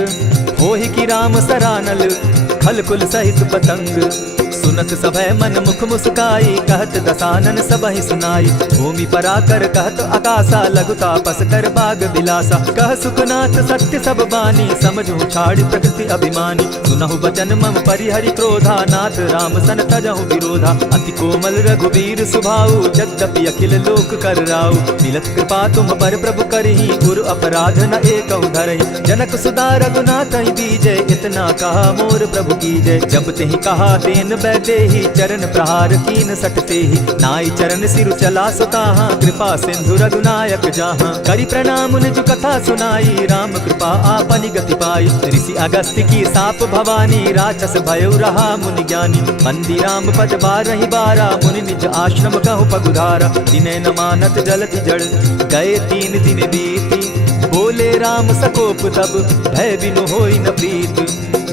होहि की राम सरानल खल कुल सहित पतंग। सुनत सभय मन मुख मुस्काई कहत दसानन सबहि सुनाई। भूमि पराकर कहत आकाशा लघु तापस कर बाग बिलासा। कह सुखनाथ सत्य सब बानी समझू छाड़ प्रकृति अभिमानी। सुनहु बचन मम परिहरि क्रोधा नाथ राम सन तजहु विरोधा। अति कोमल रघुवीर सुभाऊ जगदपि अखिल लोक कर राउ। मिलत कृपा तुम पर प्रभु करही गुरु अपराध न एकहु धरहि। जनक सुदा रघुनाथ दीजय इतना कहा मोर प्रभु कीजय। जब तेहि कहा तेन देहि चरण प्रहार कीन सटते ही। नाई चरण सिरु चला सुताहा कृपा सिंधु रघुनायक जहाँ। करि प्रणाम निज कथा सुनाई राम कृपा आपनि गति पाई। ऋषि अगस्त्य की साप भवानी राक्षस भयो रहा मुनि ज्ञानी। बंदी राम पद बारहि बारा मुनि निज आश्रम कहु पगुधारा। दिनै न मानत जलति जड़ गए 3 दिन बीती। बोले राम सकोप तब भय बिनु होई न प्रीत।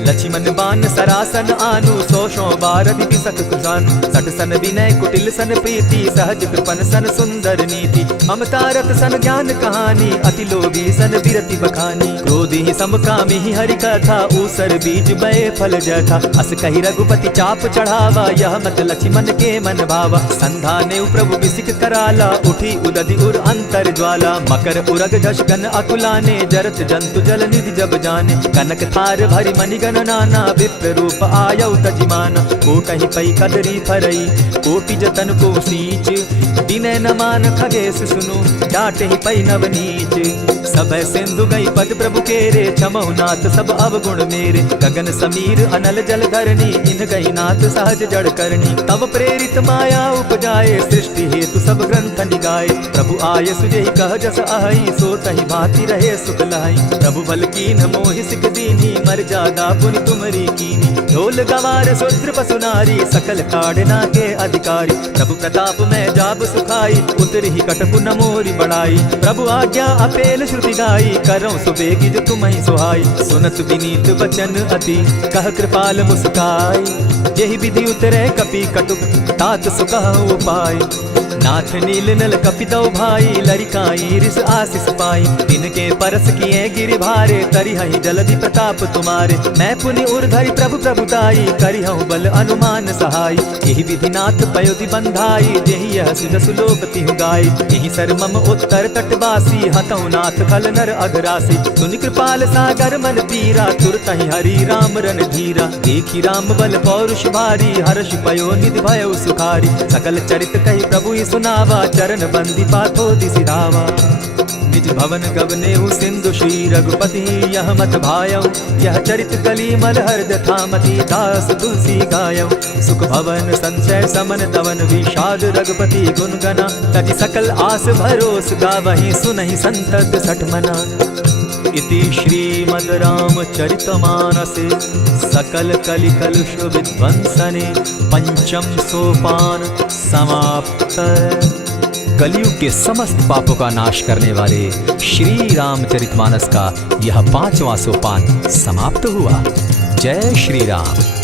लक्ष्मण बान सरासन आनु 100 बारधि बिसक कुशानु। सठ सन विनय कुटिल सन प्रीति सहज कृपन सन सुंदर नीति। ममतारत सन ज्ञान कहानी अति लोभी सन बिरति बखानी। क्रोधी समकामी हरि कथा ऊसर बीज बय फल जथा। अस कहि रघुपति चाप चढ़ावा यह मत लक्ष्मण के मन भावा। संधाने प्रभु बिसिक कराला उठी उदधि उर अंतर ज्वाला। मकर उरग झष गन अकुलाने जरत जंतु जल निधि जब जाने। कनक थार भरि मणिगण नाना विप्र रूप आयौ तजिमाना। कोटहि पै कदरी फरई कोटि जतन को सींच। दिनै न मान खगेश सुनु डाटहि पै नवनीच। सब सिंधु गई पद प्रभु केरे क्षमहु नाथ सब अवगुण मेरे। गगन समीर अनल जल धरणी इन गई नाथ सहज जड़ करणी। तब प्रेरित माया उपजाए सृष्टि हेतु सब ग्रंथ निगाए। प्रभु आय सुजेहि कह जस अहि सो तहि भांति रहे सुख लहाई। प्रभु बल कीन मोहि सिख दीनी मर्यादा पुनि तुमरी कीनी। ढोल गवार शूद्र पशु नारी सकल ताड़ना के अधिकारी। प्रभु प्रताप में जाब सुखाई उतरि ही कटकु न मोरी बढ़ाई। प्रभु आज्ञा अपेल श्रुति गाई करऊं सुबेगी जो तुम्हि सुहाई। सुनत विनीत वचन अति कह कृपाल मुस्काई। जेहि विधि उतरे कपि कटुक तात सुकहु उपाय। नाथ नील नल कपितौ भाई लरिकाई रिस आशीष पाई। तिनके परस किए गिरि भारे तरिहहि जलधि प्रताप तुम्हारे। मैं पुनि उर्धरि प्रभु प्रभुताई करिहु बल अनुमान सहाय। यही विधि नाथ पयोधि बंधाई जेहि यह सुजसु लोक तिहु गाई। यही सर मम उत्तर तटवासी हतहु नाथ खल नर अघरासी। सुनि कृपाल सागर मन पीरा तुरतहि हरि राम रन धीरा। देखी राम बल पौरुष भारी हर्ष पयो निधि भयो सुखारी। सकल चरित कहि प्रभु सुनावा चरण बंदी पाथो दिसि धावा। निज भवन गवनेहु सिंधु श्री रघुपति यह मत भायौ। यह चरित कली मल हर्द थामति दास तुलसी गायौ। सुख भवन संचय समन दवन विषाद रघुपति गुण गना। तजि सकल आस भरोस गावहि सुनहि संतत सठ मना। इति श्रीमद् रामचरितमानसे सकल कलि कलुष विध्वंसने पंचम सोपान समाप्त। कलयुग के समस्त पापों का नाश करने वाले श्री रामचरितमानस का यह 5वां सोपान समाप्त हुआ। जय श्री राम।